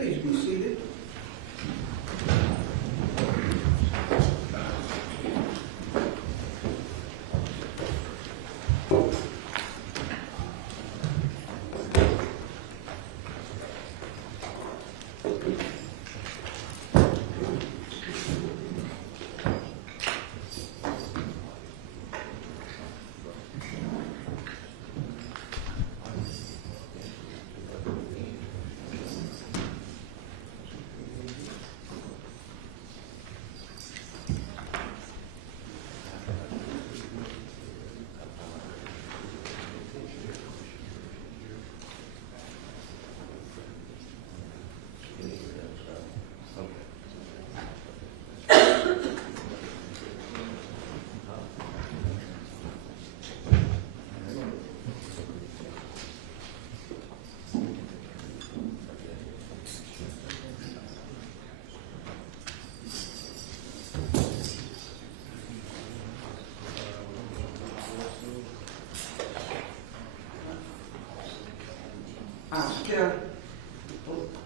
Please be seated.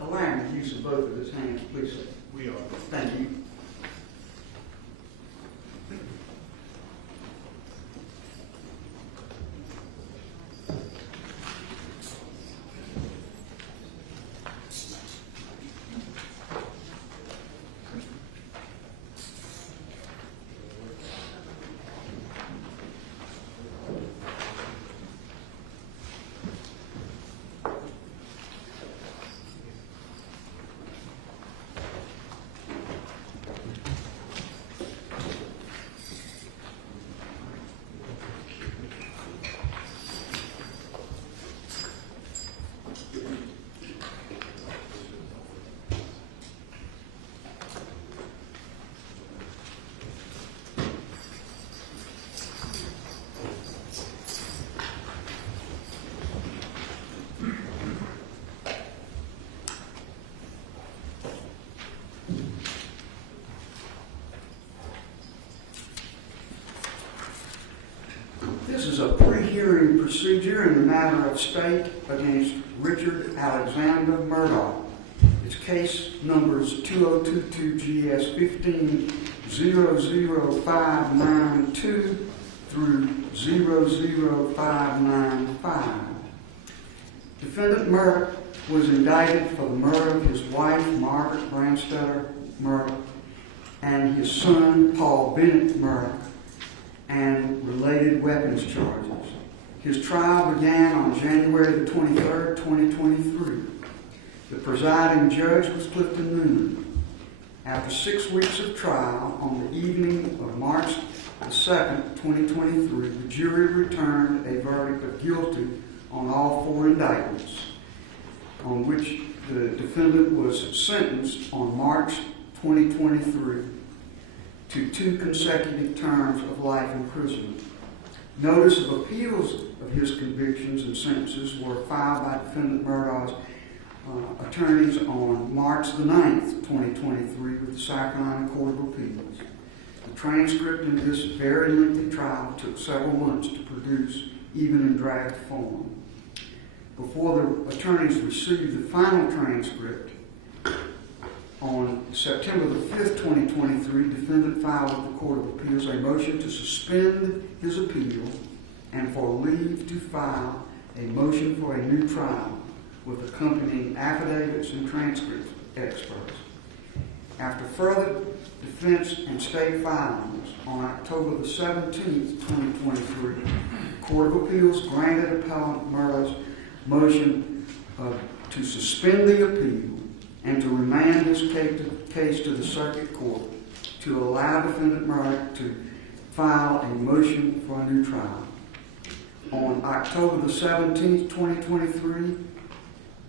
Allow him to use of both of his hands, please. We are. Thank you. This is a pre-hearing procedure in the matter of state against Richard Alexander Murdaugh. Its case numbers 2022 GS 1500592 through 00595. Defendant Murdaugh was indicted for the murder of his wife, Margaret Branstetter Murdaugh, and his son, Paul Bennett Murdaugh, and related weapons charges. His trial began on January the 23rd, 2023. The presiding judge was Clifton Newman. After 6 weeks of trial, on the evening of March the 2nd, 2023, the jury returned a verdict of guilty on all 4 indictments, on which the defendant was sentenced on March 2023 to 2 consecutive terms of life imprisonment. Notice of appeals of his convictions and sentences were filed by Defendant Murdaugh's attorneys on March the 9th, 2023 with the South Carolina Court of Appeals. The transcript in this very lengthy trial took several months to produce, even in draft form. Before the attorneys received the final transcript, on September the 5th, 2023, defendant filed with the Court of Appeals a motion to suspend his appeal and for leave to file a motion for a new trial with accompanying affidavits and transcript experts. After further defense and state filings, on October the 17th, 2023, the Court of Appeals granted Appellant Murdaugh's motion to suspend the appeal and to remand this case to the Circuit Court to allow Defendant Murdaugh to file a motion for a new trial. On October the 17th, 2023,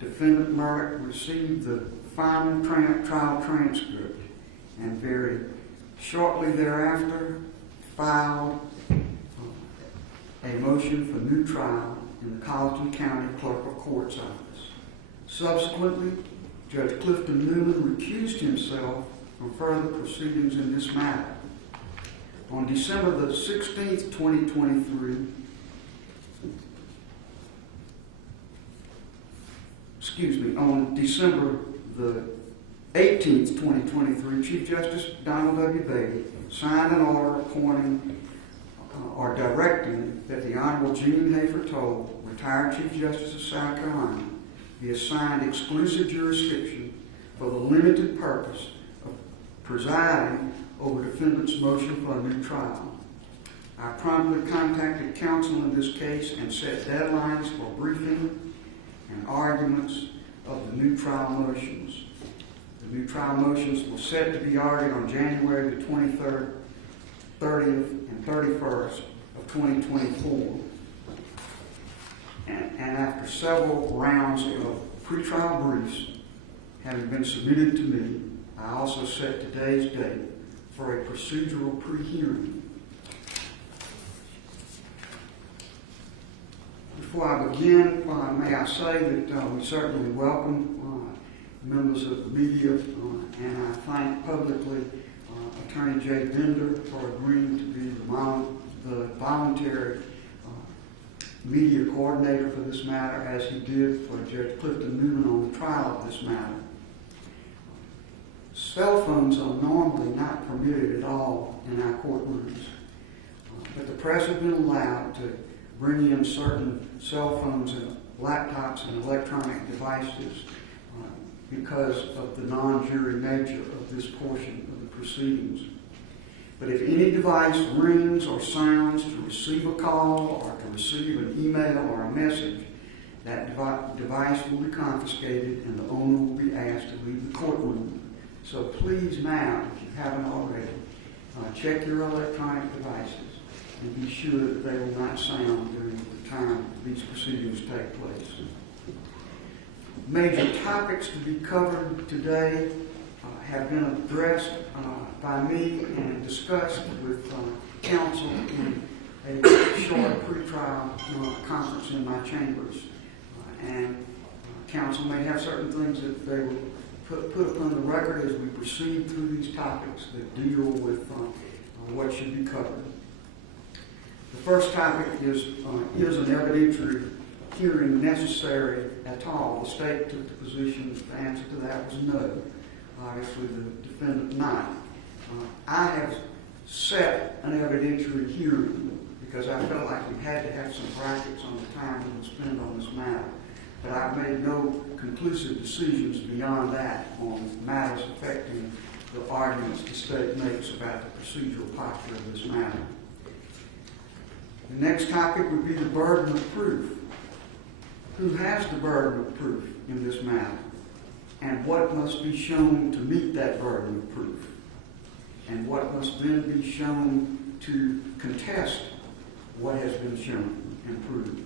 Defendant Murdaugh received the final trial transcript and very shortly thereafter filed a motion for new trial in the Colleton County Clerk of Court's office. Subsequently, Judge Clifton Newman recused himself from further proceedings in this matter. On December the 16th, 2023, on December the 18th, 2023, Chief Justice Donald W. Beatty signed an order appointing or directing that the Honorable Jean Hafer Toll, retired Chief Justice of South Carolina, be assigned exclusive jurisdiction for the limited purpose of presiding over defendant's motion for a new trial. I promptly contacted counsel in this case and set deadlines for briefing and arguments of the new trial motions. The new trial motions were set to be argued on January the 23rd, 30th, and 31st of 2024. And after several rounds of pretrial briefs having been submitted to me, I also set today's date for a procedural pre-hearing. Before I begin, may I say that we certainly welcome members of the media, and I thank publicly Attorney Jay Bender for agreeing to be the voluntary media coordinator for this matter, as he did for Judge Clifton Newman on the trial of this matter. Cell phones are normally not permitted at all in our courtrooms, but the press has been allowed to bring in certain cell phones and laptops and electronic devices because of the non-jury nature of this portion of the proceedings. But if any device rings or sounds to receive a call or to receive an email or a message, that device will be confiscated and the owner will be asked to leave the courtroom. So please now, if you haven't already, check your electronic devices and be sure that they will not sound during the time these proceedings take place. Major topics to be covered today have been addressed by me and discussed with counsel in a short pretrial conference in my chambers. And counsel may have certain things that they will put upon the record as we proceed through these topics that deal with what should be covered. The first topic is an evidentiary hearing necessary at all? The state took the position that the answer to that was no. Obviously, the defendant not. I have set an evidentiary hearing because I felt like we had to have some brackets on the time we would spend on this matter. But I've made no conclusive decisions beyond that on matters affecting the arguments the state makes about the procedural posture of this matter. The next topic would be the burden of proof. Who has the burden of proof in this matter? And what must be shown to meet that burden of proof? And what must then be shown to contest what has been shown and proved?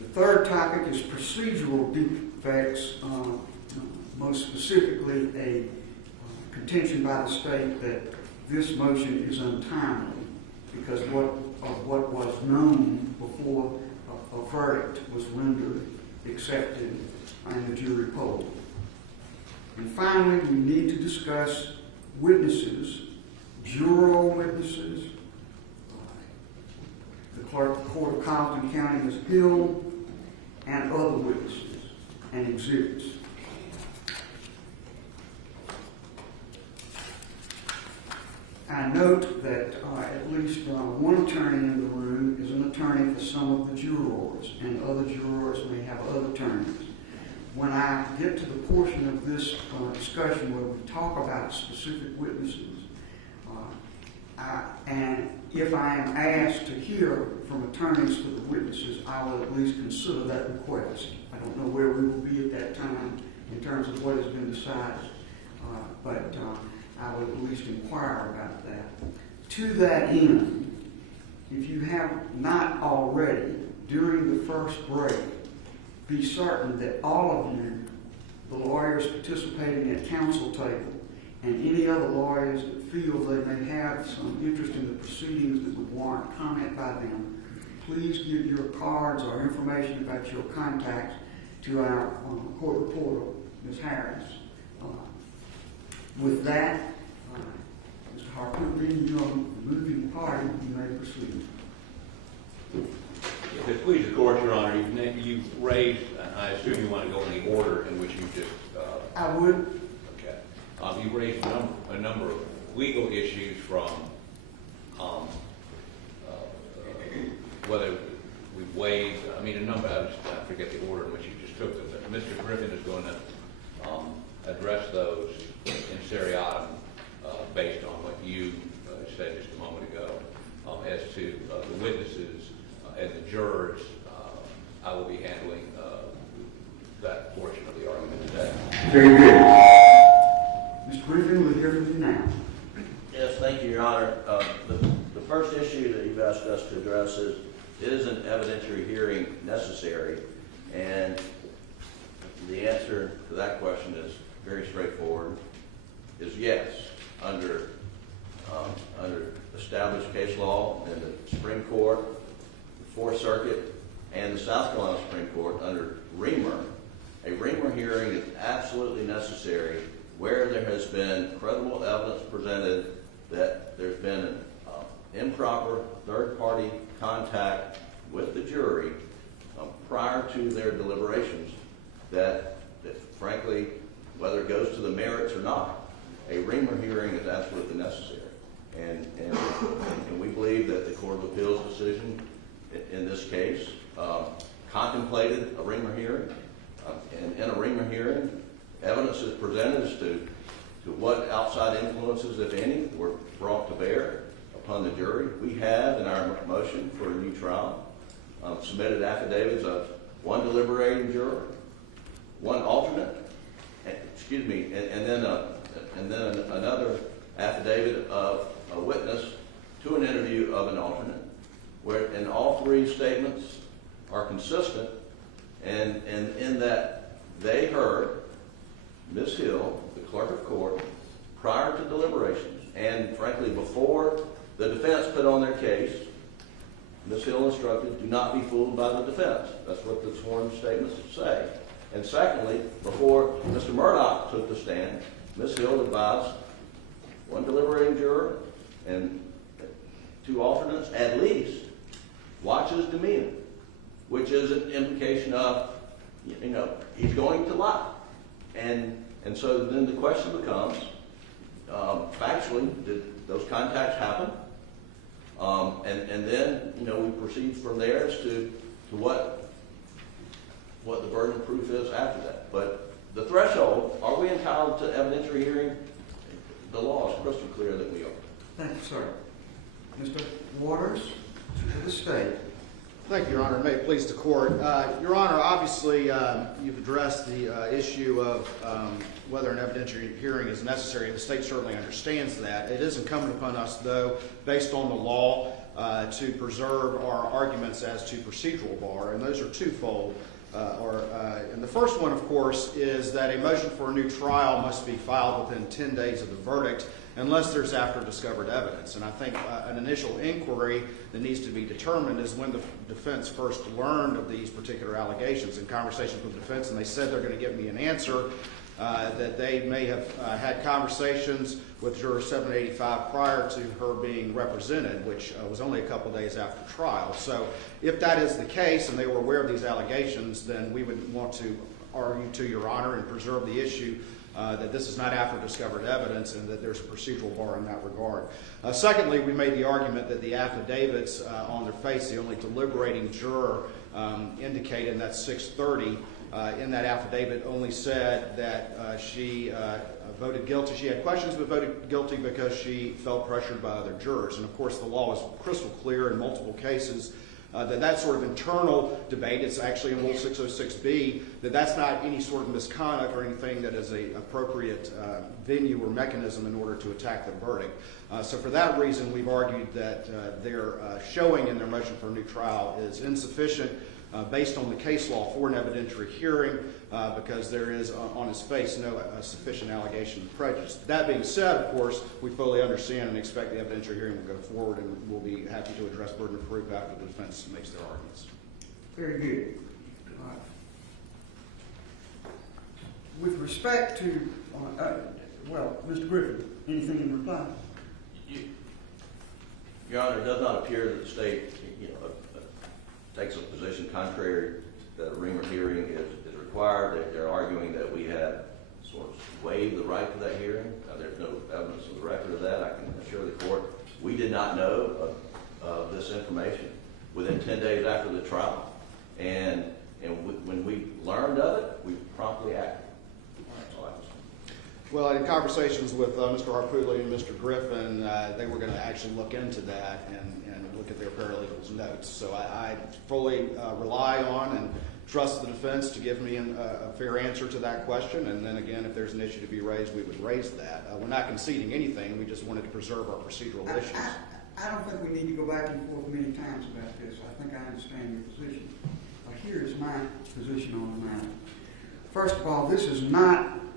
The third topic is procedural defects, most specifically a contention by the state that this motion is untimely because of what was known before a verdict was rendered, accepted, and the jury poll. And finally, we need to discuss witnesses, juror witnesses. The clerk of the Court of Colleton County has Hill, and other witnesses and exhibits. I note that at least one attorney in the room is an attorney for some of the jurors, and other jurors may have other attorneys. When I get to the portion of this discussion where we talk about specific witnesses, and if I am asked to hear from attorneys for the witnesses, I will at least consider that request. I don't know where we will be at that time in terms of what has been decided, but I will at least inquire about that. To that end, if you have not already, during the first break, be certain that all of you, the lawyers participating at counsel table, and any other lawyers that feel they may have some interest in the proceedings that would warrant comment by them, please give your cards or information about your contacts to our court reporter, Ms. Harris. With that, Mr. Harper, being you on the moving party, you may proceed. If it pleases the court, Your Honor, you've raised, I assume you want to go in the order in which you just... I would. Okay. You've raised a number of legal issues from whether we've waived, I forget the order in which you just took them, but Mr. Griffin is going to address those in seriatim based on what you said just a moment ago. As to the witnesses and the jurors, I will be handling that portion of the argument today. Very good. Mr. Griffin, we'll hear from you now. Yes, thank you, Your Honor. The first issue that you've asked us to address is an evidentiary hearing necessary? And the answer to that question is very straightforward, is yes, under established case law in the Supreme Court, the Fourth Circuit, and the South Carolina Supreme Court under Reamer. A Reamer hearing is absolutely necessary where there has been credible evidence presented that there's been an improper third-party contact with the jury prior to their deliberations that frankly, whether it goes to the merits or not, a Reamer hearing is absolutely necessary. And we believe that the Court of Appeals decision in this case contemplated a Reamer hearing. And in a Reamer hearing, evidence is presented as to what outside influences, if any, were brought to bear upon the jury. We have, in our motion for a new trial, submitted affidavits of one deliberating juror, one alternate, and then another affidavit of a witness to an interview of an alternate, and all three statements are consistent, and in that they heard Ms. Hill, the clerk of court, prior to deliberations, and frankly before the defense put on their case. Ms. Hill instructed, do not be fooled by the defense. That's what the sworn statements say. And secondly, before Mr. Murdaugh took the stand, Ms. Hill advised one deliberating juror and two alternates, at least, watch his demeanor, which is an implication of, he's going to lie. And so then the question becomes, factually, did those contacts happen? And then, we proceed from there as to what the burden of proof is after that. But the threshold, are we entitled to evidentiary hearing? The law is crystal clear that we are. Thank you, sir. Mr. Waters, to the state. Thank you, Your Honor. May it please the court. Your Honor, obviously you've addressed the issue of whether an evidentiary hearing is necessary. The state certainly understands that. It is incumbent upon us, though, based on the law, to preserve our arguments as to procedural bar, and those are twofold. And the first one, of course, is that a motion for a new trial must be filed within 10 days of the verdict unless there's after-discovered evidence. And I think an initial inquiry that needs to be determined is when the defense first learned of these particular allegations in conversations with the defense, and they said they're going to give me an answer, that they may have had conversations with Juror 785 prior to her being represented, which was only a couple days after trial. So if that is the case and they were aware of these allegations, then we would want to argue to Your Honor and preserve the issue that this is not after-discovered evidence and that there's a procedural bar in that regard. Secondly, we made the argument that the affidavits on their face, the only deliberating juror indicated, and that's 630, in that affidavit only said that she voted guilty. She had questions but voted guilty because she felt pressured by other jurors. And of course the law is crystal clear in multiple cases that sort of internal debate, it's actually in Rule 606B, that's not any sort of misconduct or anything that is an appropriate venue or mechanism in order to attack the verdict. So for that reason, we've argued that their showing in their motion for a new trial is insufficient based on the case law for an evidentiary hearing because there is on its face no sufficient allegation of prejudice. That being said, of course, we fully understand and expect the evidentiary hearing will go forward, and we'll be happy to address burden of proof after the defense makes their arguments. Very good. With respect to, Mr. Griffin, anything in reply? Your Honor, it does not appear that the state takes a position contrary that a Reamer hearing is required. They're arguing that we had sort of waived the right to that hearing. There's no evidence of the record of that. I can assure the court we did not know of this information within 10 days after the trial. And when we learned of it, we promptly acted. That's all I have to say. Well, in conversations with Mr. Harpootli and Mr. Griffin, they were going to actually look into that and look at their paralegal's notes. So I fully rely on and trust the defense to give me a fair answer to that question. And then again, if there's an issue to be raised, we would raise that. We're not conceding anything. We just wanted to preserve our procedural issues. I don't think we need to go back and forth many times about this. I think I understand your position. Here's my position on the matter. First of all,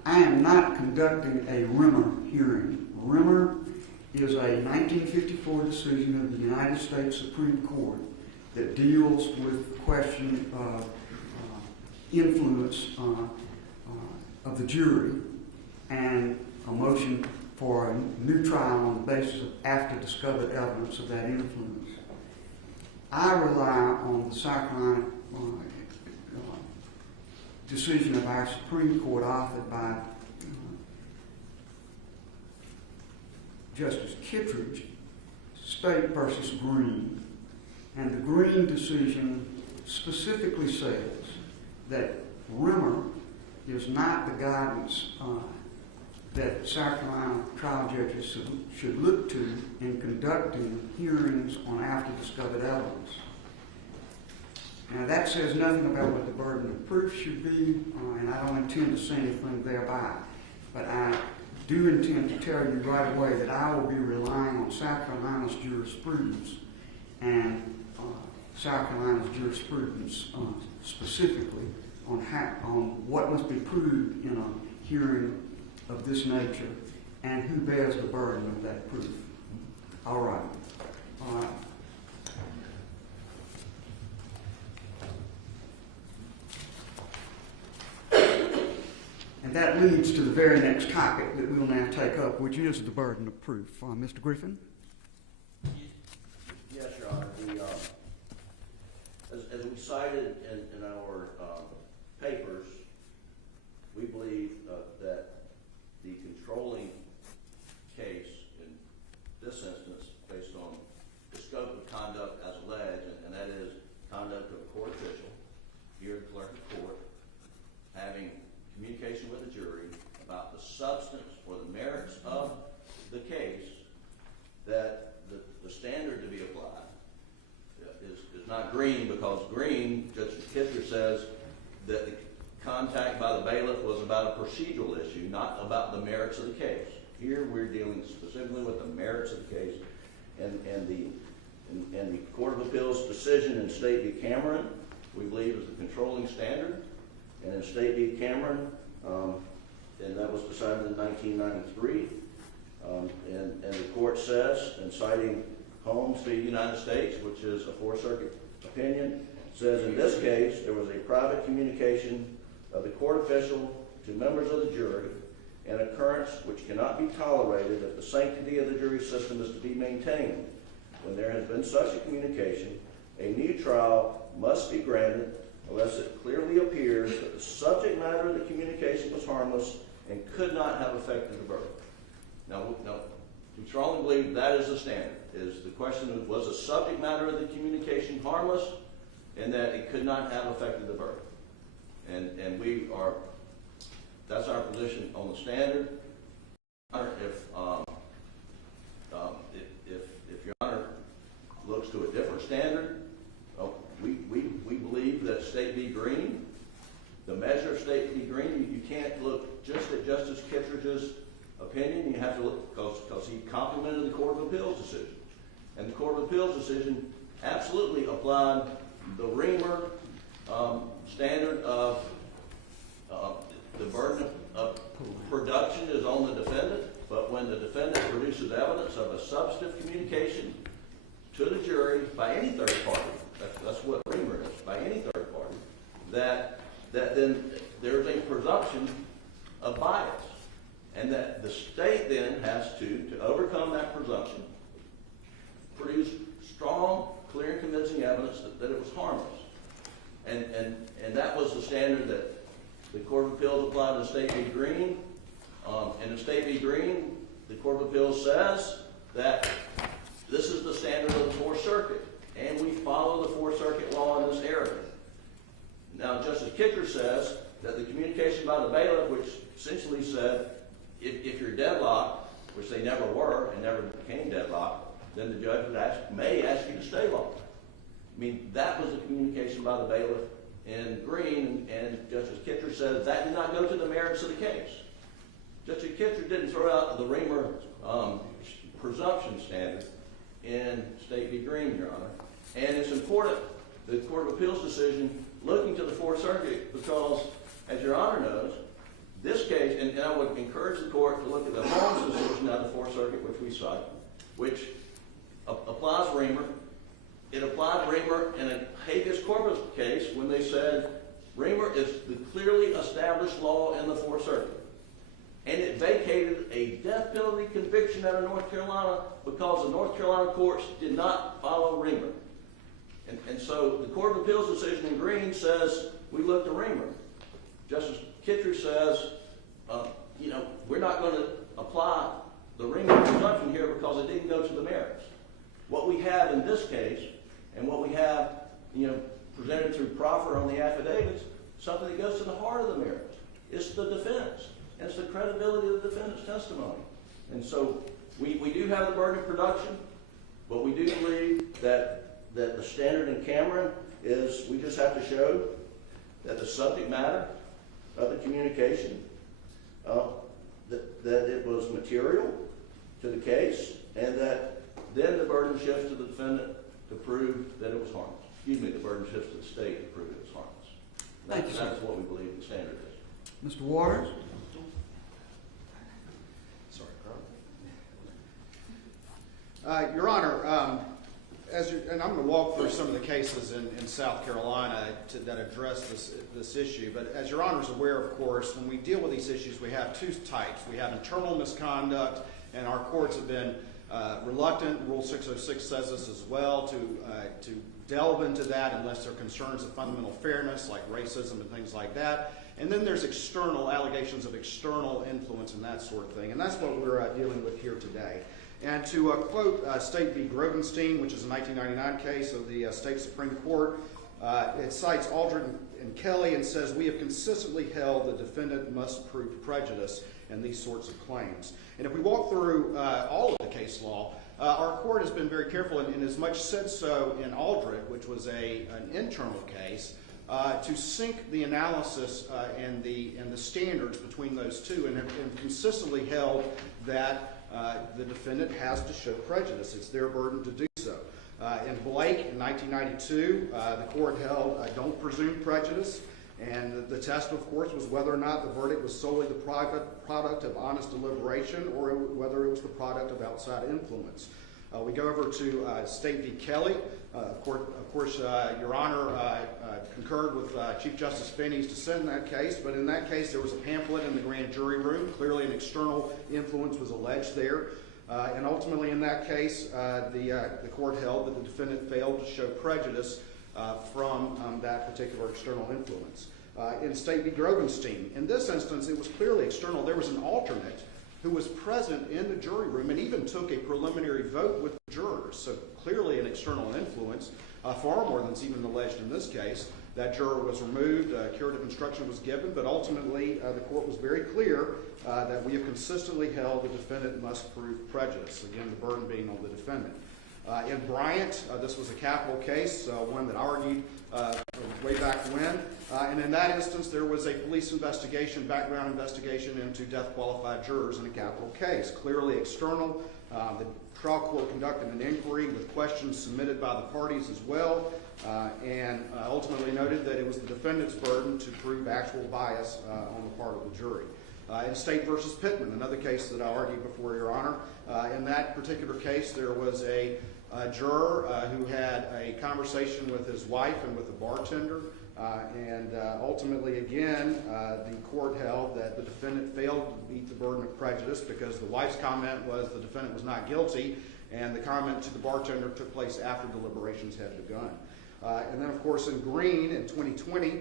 I am not conducting a Rimmer hearing. Rimmer is a 1954 decision of the United States Supreme Court that deals with the question of influence of the jury and a motion for a new trial on the basis of after discovered evidence of that influence. I rely on the South Carolina decision of our Supreme Court authored by Justice Kittredge, State versus Green. And the Green decision specifically says that Rimmer is not the guidance that South Carolina trial judges should look to in conducting hearings on after discovered evidence. Now that says nothing about what the burden of proof should be, and I don't intend to say anything thereby. But I do intend to tell you right away that I will be relying on South Carolina's jurisprudence and South Carolina's jurisprudence specifically on what must be proved in a hearing of this nature and who bears the burden of that proof. All right. And that leads to the very next topic that we'll now take up, which is the burden of proof. Mr. Griffin? Yes, Your Honor. As we cited in our papers, we believe that the controlling case in this instance, based on the scope of conduct as alleged, and that is conduct of a court official, here the clerk of court, having communication with the jury about the substance or the merits of the case, that the standard to be applied is not Green, because Green, Justice Kittredge says that the contact by the bailiff was about a procedural issue, not about the merits of the case. Here we're dealing specifically with the merits of the case, and the Court of Appeals decision in State v. Cameron, we believe, is the controlling standard. And in State v. Cameron, and that was decided in 1993, and the court says, in citing Holmes v. United States, which is a Fourth Circuit opinion, says in this case there was a private communication of the court official to members of the jury, an occurrence which cannot be tolerated if the sanctity of the jury system is to be maintained. When there has been such a communication, a new trial must be granted unless it clearly appears that the subject matter of the communication was harmless and could not have affected the verdict. Now, we strongly believe that is the standard. Is the question of, was the subject matter of the communication harmless and that it could not have affected the verdict? And we are, that's our position on the standard. If Your Honor looks to a different standard, we believe that State v. Green, the measure of State v. Green, you can't look just at Justice Kittredge's opinion. You have to look, because he complimented the Court of Appeals decision. And the Court of Appeals decision absolutely applied the Reamer standard of the burden of production is on the defendant, but when the defendant produces evidence of a substantive communication to the jury by any third party, that's what Reamer is, by any third party, that then there's a presumption of bias. And that the state then has to overcome that presumption, produce strong, clear and convincing evidence that it was harmless. And that was the standard that the Court of Appeals applied to State v. Green. In the State v. Green, the Court of Appeals says that this is the standard of the Fourth Circuit, and we follow the Fourth Circuit law in this area. Now, Justice Kicker says that the communication by the bailiff, which essentially said, if you're deadlocked, which they never were and never became deadlocked, then the judge may ask you to stay longer. I mean, that was the communication by the bailiff in Green, and Justice Kicker said that did not go to the merits of the case. Justice Kicker didn't throw out the Reamer presumption standard in State v. Green, Your Honor. And it's important, the Court of Appeals decision, looking to the Fourth Circuit, because, as Your Honor knows, this case, and I would encourage the Court to look at the Holmes decision out of the Fourth Circuit, which we cite, which applies Reamer. It applied Reamer in a habeas corpus case when they said Reamer is the clearly established law in the Fourth Circuit. And it vacated a death penalty conviction out of North Carolina because the North Carolina courts did not follow Reamer. And so the Court of Appeals decision in Green says we look to Reamer. Justice Kittredge says, we're not going to apply the Reamer presumption here because it didn't go to the merits. What we have in this case, and what we have, presented through proffer on the affidavits, something that goes to the heart of the merits. It's the defense. And it's the credibility of the defendant's testimony. And so we do have the burden of production, but we do believe that the standard in Cameron is we just have to show that the subject matter of the communication, that it was material to the case, and that then the burden shifts to the defendant to prove that it was harmless. The burden shifts to the state to prove it was harmless. Thank you, sir. That's what we believe the standard is. Mr. Waters? Sorry, Carl. Your Honor, and I'm going to walk through some of the cases in South Carolina that address this issue. But as Your Honor is aware, of course, when we deal with these issues, we have two types. We have internal misconduct, and our courts have been reluctant. Rule 606 says this as well, to delve into that unless there are concerns of fundamental fairness, like racism and things like that. And then there's external allegations of external influence and that sort of thing. And that's what we're dealing with here today. And to quote State v. Grovenstein, which is a 1999 case of the State Supreme Court, it cites Aldred and Kelly and says, "We have consistently held the defendant must prove prejudice in these sorts of claims." And if we walk through all of the case law, our court has been very careful, and as much said so in Aldred, which was an internal case, to sync the analysis and the standards between those two, and have consistently held that the defendant has to show prejudice. It's their burden to do so. In Blake in 1992, the court held don't presume prejudice, and the test, of course, was whether or not the verdict was solely the product of honest deliberation or whether it was the product of outside influence. We go over to State v. Kelly. Of course, Your Honor concurred with Chief Justice Finney's dissent in that case, but in that case there was a pamphlet in the grand jury room. Clearly an external influence was alleged there. And ultimately in that case, the court held that the defendant failed to show prejudice from that particular external influence. In State v. Grovenstein, in this instance it was clearly external. There was an alternate who was present in the jury room and even took a preliminary vote with the jurors. So clearly an external influence, far more than's even alleged in this case. That juror was removed, curative instruction was given, but ultimately the court was very clear that we have consistently held the defendant must prove prejudice, again the burden being on the defendant. In Bryant, this was a capital case, one that I argued way back when, and in that instance there was a police investigation, background investigation into death-qualified jurors in a capital case. Clearly external. The trial court conducted an inquiry with questions submitted by the parties as well, and ultimately noted that it was the defendant's burden to prove actual bias on the part of the jury. In State v. Pittman, another case that I argued before, Your Honor, in that particular case there was a juror who had a conversation with his wife and with the bartender, and ultimately again the court held that the defendant failed to meet the burden of prejudice because the wife's comment was the defendant was not guilty, and the comment to the bartender took place after deliberations had begun. And then, of course, in Green in 2020,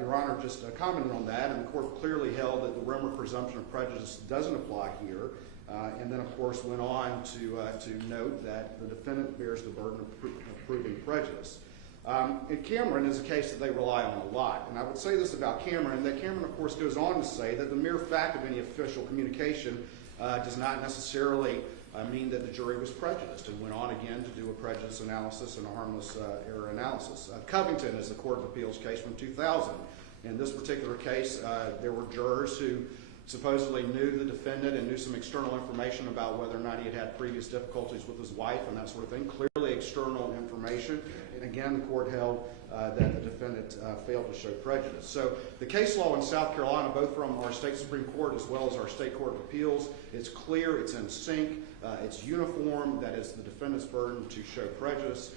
Your Honor just commented on that, and the court clearly held that the Rimmer presumption of prejudice doesn't apply here, and then, of course, went on to note that the defendant bears the burden of proving prejudice. And Cameron is a case that they rely on a lot, and I would say this about Cameron, that Cameron, of course, goes on to say that the mere fact of any official communication does not necessarily mean that the jury was prejudiced, and went on again to do a prejudice analysis and a harmless error analysis. Covington is the Court of Appeals case from 2000. In this particular case, there were jurors who supposedly knew the defendant and knew some external information about whether or not he had had previous difficulties with his wife and that sort of thing. Clearly external information. And again, the court held that the defendant failed to show prejudice. So the case law in South Carolina, both from our state Supreme Court as well as our state Court of Appeals, it's clear, it's in sync, it's uniform, that it's the defendant's burden to show prejudice.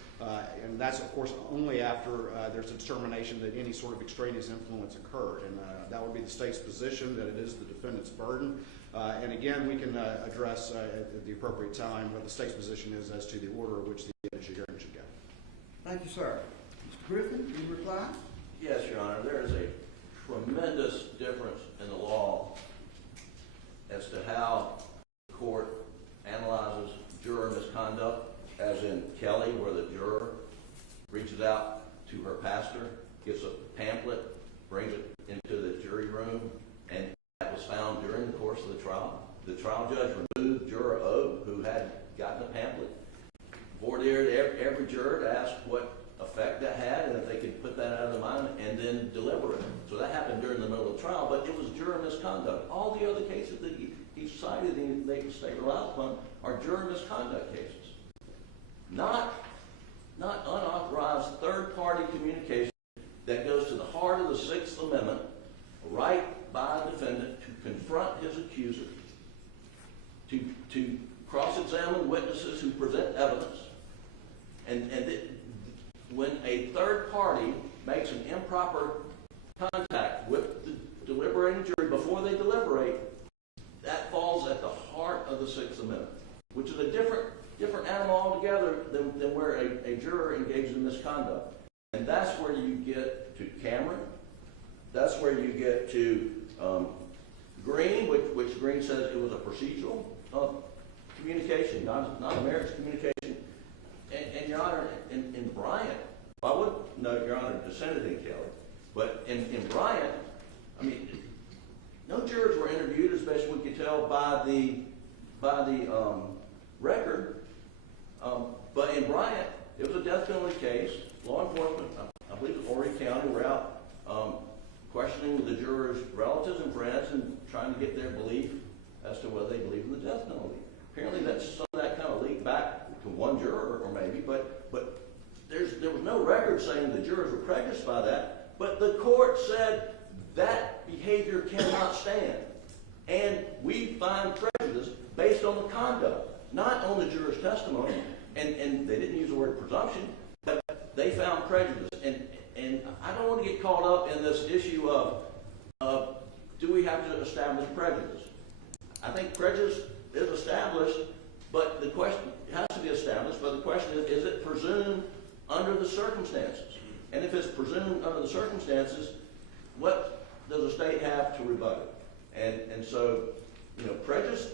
And that's, of course, only after there's a determination that any sort of extraneous influence occurred. And that would be the state's position, that it is the defendant's burden. And again, we can address at the appropriate time what the state's position is as to the order in which the evidentiary hearing should go. Thank you, sir. Mr. Griffin, can you reply? Yes, Your Honor. There is a tremendous difference in the law as to how the court analyzes juror misconduct, as in Kelly, where the juror reaches out to her pastor, gives a pamphlet, brings it into the jury room, and that was found during the course of the trial. The trial judge removed juror O, who had gotten the pamphlet, voir dired every juror to ask what effect that had and if they could put that out of their mind, and then deliberate. So that happened during the middle of the trial, but it was juror misconduct. All the other cases that he cited and the state relies upon are juror misconduct cases. Not unauthorized third-party communication that goes to the heart of the Sixth Amendment, right by a defendant to confront his accuser, to cross-examine witnesses who present evidence, when a third party makes an improper contact with the deliberating jury before they deliberate, that falls at the heart of the Sixth Amendment, which is a different animal altogether than where a juror engages in misconduct. And that's where you get to Cameron. That's where you get to Green, which Green says it was a procedural communication, not a marriage communication. And Your Honor, in Bryant, I would note, Your Honor, dissented in Kelly, but in Bryant, I mean, no jurors were interviewed, as best we could tell by the record. But in Bryant, it was a death penalty case. Law enforcement, I believe it was Horry County, were out questioning the jurors' relatives and friends and trying to get their belief as to whether they believe in the death penalty. Apparently, some of that kind of leaked back to one juror, or maybe, but there was no record saying the jurors were prejudiced by that. But the court said that behavior cannot stand, and we find prejudice based on the conduct, not on the juror's testimony. And they didn't use the word presumption, but they found prejudice. And I don't want to get caught up in this issue of do we have to establish prejudice? I think prejudice is established, but the question has to be established. But the question is it presumed under the circumstances? And if it's presumed under the circumstances, what does the state have to rebut it? And so, prejudice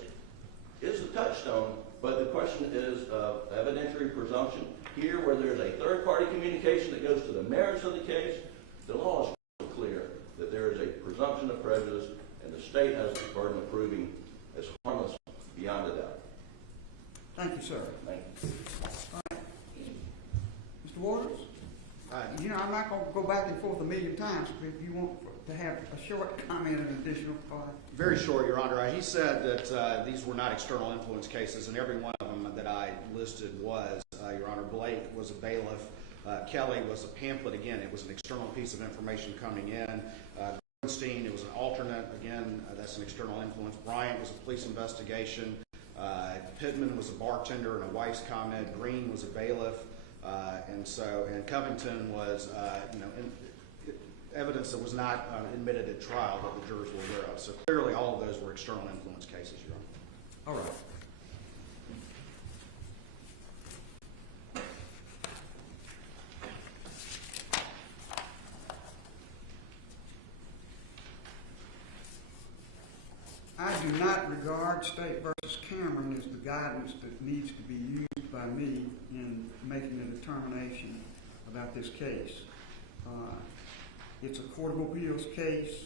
is a touchstone, but the question is evidentiary presumption. Here, where there's a third-party communication that goes to the merits of the case, the law is clear that there is a presumption of prejudice, and the state has the burden of proving it's harmless beyond a doubt. Thank you, sir. Thank you. All right. Mr. Waters? I'm not going to go back and forth a million times, but if you want to have a short comment and additional part. Very short, Your Honor. He said that these were not external influence cases, and every one of them that I listed was. Your Honor, Blake was a bailiff. Kelly was a pamphlet. Again, it was an external piece of information coming in. Bernstein, it was an alternate. Again, that's an external influence. Bryant was a police investigation. Pittman was a bartender and a wife's comment. Green was a bailiff. And Covington was, evidence that was not admitted at trial that the jurors were aware of. So clearly, all of those were external influence cases, Your Honor. All right. do not regard State versus Cameron as the guidance that needs to be used by me in making a determination about this case. It's a Court of Appeals case.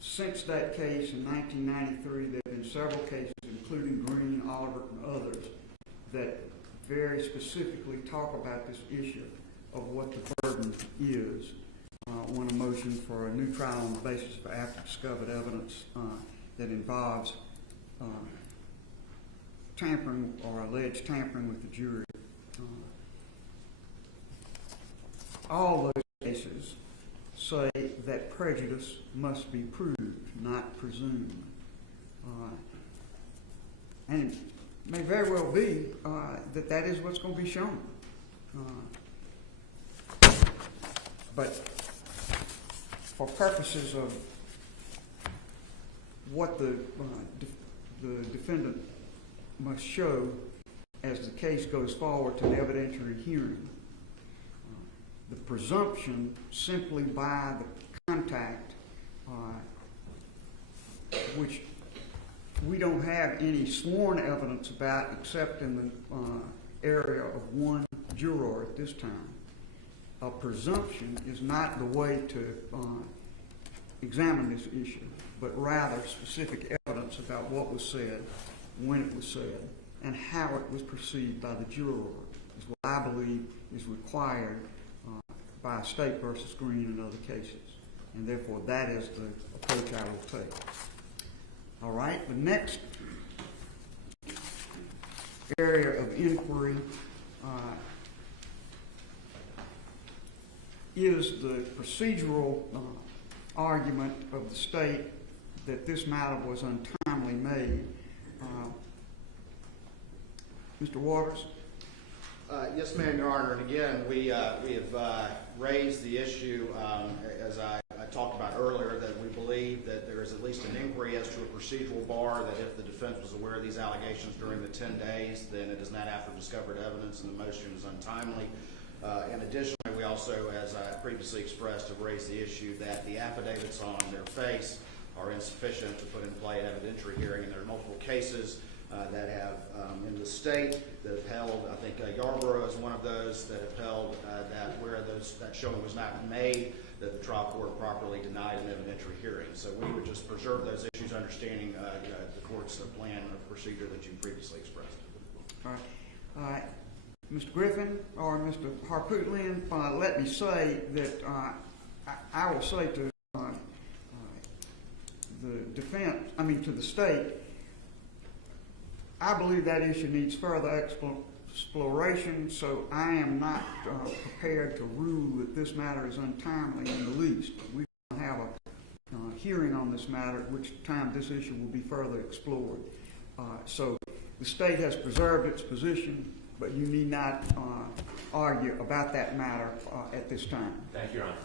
Since that case in 1993, there have been several cases, including Green, Oliver, and others, that very specifically talk about this issue of what the burden is when a motion for a new trial on the basis of after-discovered evidence that involves tampering or alleged tampering with the jury. All those cases say that prejudice must be proved, not presumed. And it may very well be that that is what's going to be shown. But for purposes of what the defendant must show as the case goes forward to an evidentiary hearing, the presumption simply by the contact, which we don't have any sworn evidence about except in the area of one juror at this time. A presumption is not the way to examine this issue, but rather specific evidence about what was said, when it was said, and how it was perceived by the juror is what I believe is required by State versus Green and other cases. And therefore, that is the approach I will take. All right, the next area of inquiry is the procedural argument of the State that this matter was untimely made. Mr. Waters? Yes, ma'am, Your Honor. And again, we have raised the issue, as I talked about earlier, that we believe that there is at least an inquiry as to a procedural bar, that if the defense was aware of these allegations during the 10 days, then it is not after discovered evidence and the motion is untimely. And additionally, we also, as I previously expressed, have raised the issue that the affidavits on their face are insufficient to put in play an evidentiary hearing, and there are multiple cases that have in the state that have held, I think Yarborough is one of those that have held that where that showing was not made, that the trial court properly denied an evidentiary hearing. So we would just preserve those issues, understanding the court's plan of procedure that you previously expressed. All right. Mr. Griffin or Mr. Harpootlian, let me say that I will say to the defense, to the State, I believe that issue needs further exploration, so I am not prepared to rule that this matter is untimely in the least. We will have a hearing on this matter, at which time this issue will be further explored. So the State has preserved its position, but you need not argue about that matter at this time. Thank you, Your Honor.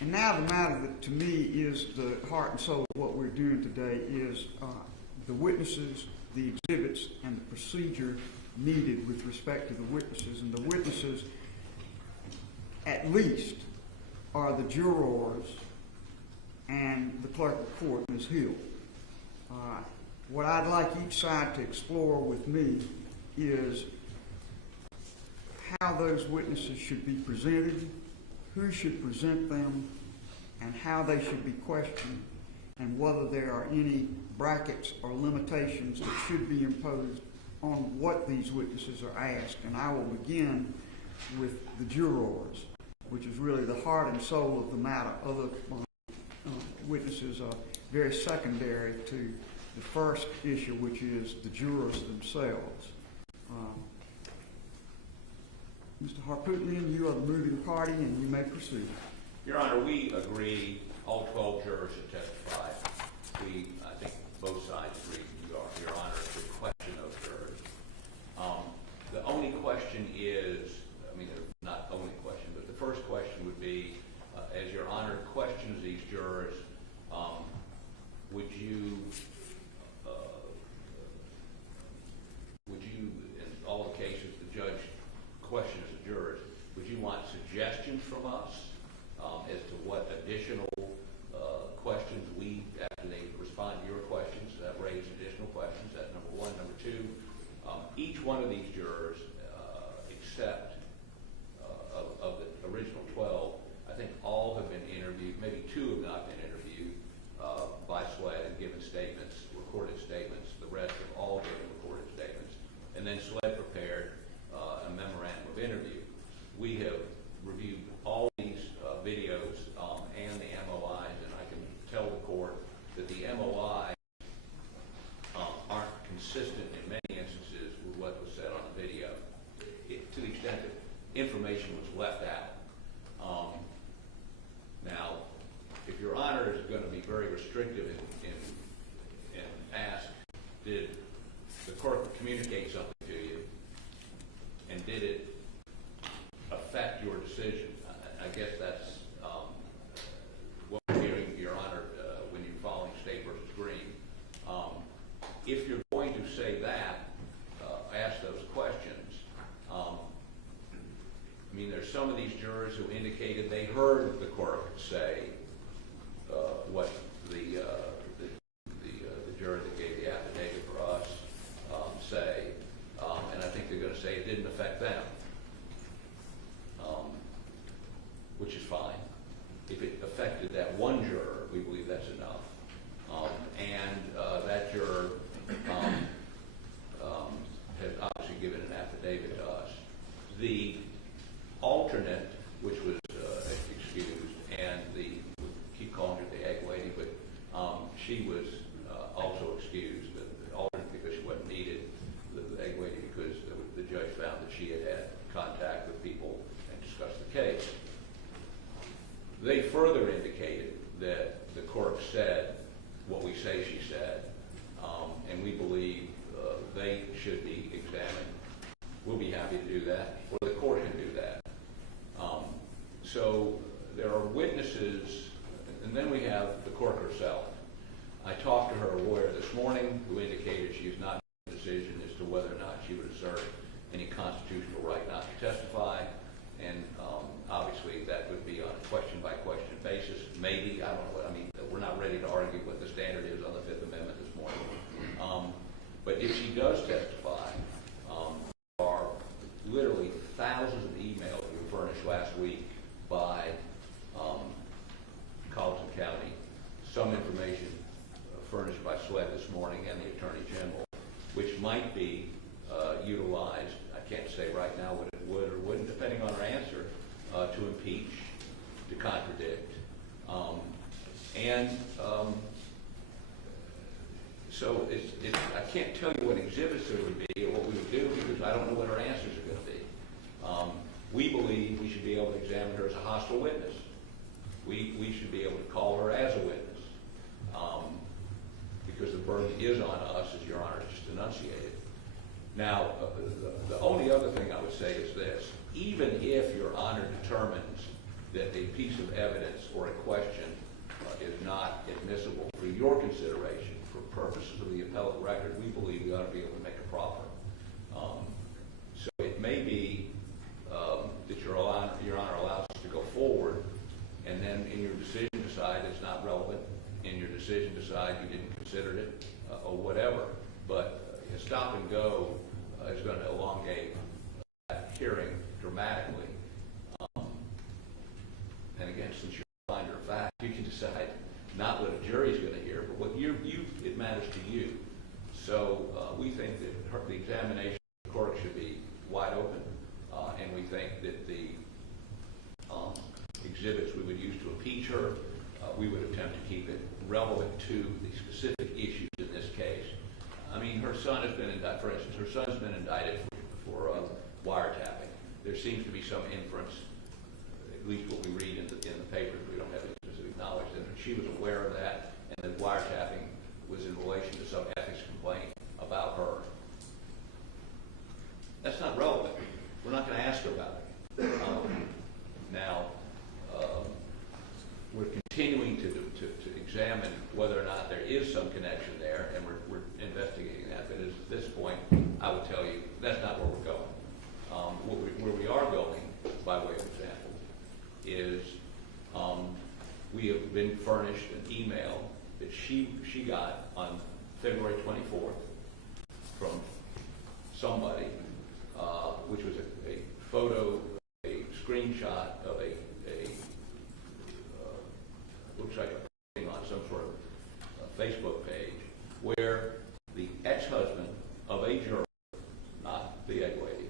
And now the matter that to me is the heart and soul of what we're doing today is the witnesses, the exhibits, and the procedure needed with respect to the witnesses. And the witnesses, at least, are the jurors and the clerk of court, Ms. Hill. What I'd like each side to explore with me is how those witnesses should be presented, who should present them, and how they should be questioned, and whether there are any brackets or limitations that should be imposed on what these witnesses are asked. And I will begin with the jurors, which is really the heart and soul of the matter. Other witnesses are very secondary to the first issue, which is the jurors themselves. Mr. Harpootlian, you are the moving party, and you may proceed. Your Honor, we agree all 12 jurors should testify. I think both sides agree, Your Honor, it's a question of jurors. The only question is, not only question, but the first question would be, as Your Honor questions these jurors, would you, in all the cases the judge questions the jurors, would you she wants suggestions from us as to what additional questions after they respond to your questions, that raise additional questions. That's number one. Number two, each one of these jurors, except of the original 12, I think all have been interviewed. Maybe 2 have not been interviewed by SLED and given statements, recorded statements. The rest have all given recorded statements. And then SLED prepared a memorandum of interview. We have reviewed all these videos and the MOIs, and I can tell the court that the MOI aren't consistent in many instances with what was said on the video, to the extent that information was left out. Now, if Your Honor is going to be very restrictive and ask, did the court communicate something to you, and did it affect your decision? I guess that's what we're hearing, Your Honor, when you're following State versus Green. If you're going to say that, ask those questions. I mean, there's some of these jurors who indicated they heard the court say what the juror that gave the affidavit for us say, and I think they're going to say it didn't affect them, which is fine. If it affected that one juror, we believe that's enough. That juror has obviously given an affidavit to us. The alternate, which was excused, and we keep calling her the egg lady, but she was also excused. The alternate because she wasn't needed, the egg lady because the judge found that she had contact with people and discussed the case. They further indicated that the court said what we say she said, and we believe they should be examined. We'll be happy to do that, or the court can do that. So there are witnesses, and then we have the court herself. I talked to her lawyer this morning, who indicated she's not made a decision as to whether or not she would assert any constitutional right not to testify, and obviously that would be on a question-by-question basis. Maybe, I don't know, I mean, we're not ready to argue what the standard is on the Fifth Amendment this morning. But if she does testify, there are literally thousands of emails we were furnished last week by Colleton County, some information furnished by SLED this morning and the Attorney General, which might be utilized, I can't say right now what it would or wouldn't, depending on her answer, to impeach, to contradict. So I can't tell you what exhibits there would be or what we would do because I don't know what her answers are going to be. We believe we should be able to examine her as a hostile witness. We should be able to call her as a witness because the burden is on us, as Your Honor just enunciated. Now, the only other thing I would say is this. Even if Your Honor determines that a piece of evidence or a question is not admissible for your consideration for purposes of the appellate record, we believe we ought to be able to make a proffer. So it may be that Your Honor allows us to go forward, and then in your decision decide it's not relevant, in your decision decide you didn't consider it, or whatever. But a stop and go is going to elongate that hearing dramatically. And again, since you're a finder of fact, you can decide not what a jury's going to hear, but what it matters to you. So we think that the examination of the court should be wide open, and we think that the exhibits we would use to impeach her, we would attempt to keep it relevant to the specific issues in this case. I mean, her son has been indicted, for instance, her son's been indicted for wiretapping. There seems to be some inference, at least what we read in the papers, we don't have any specific knowledge, that she was aware of that, and that wiretapping was in relation to some ethics complaint about her. That's not relevant. We're not going to ask her about it. Now, we're continuing to examine whether or not there is some connection there, and we're investigating that. But at this point, I would tell you that's not where we're going. Where we are going, by way of is we have been furnished an email that she got on February 24th from somebody, which was a photo, a screenshot of looks like a posting on some sort of Facebook page, where the ex-husband of a juror, not the egg lady,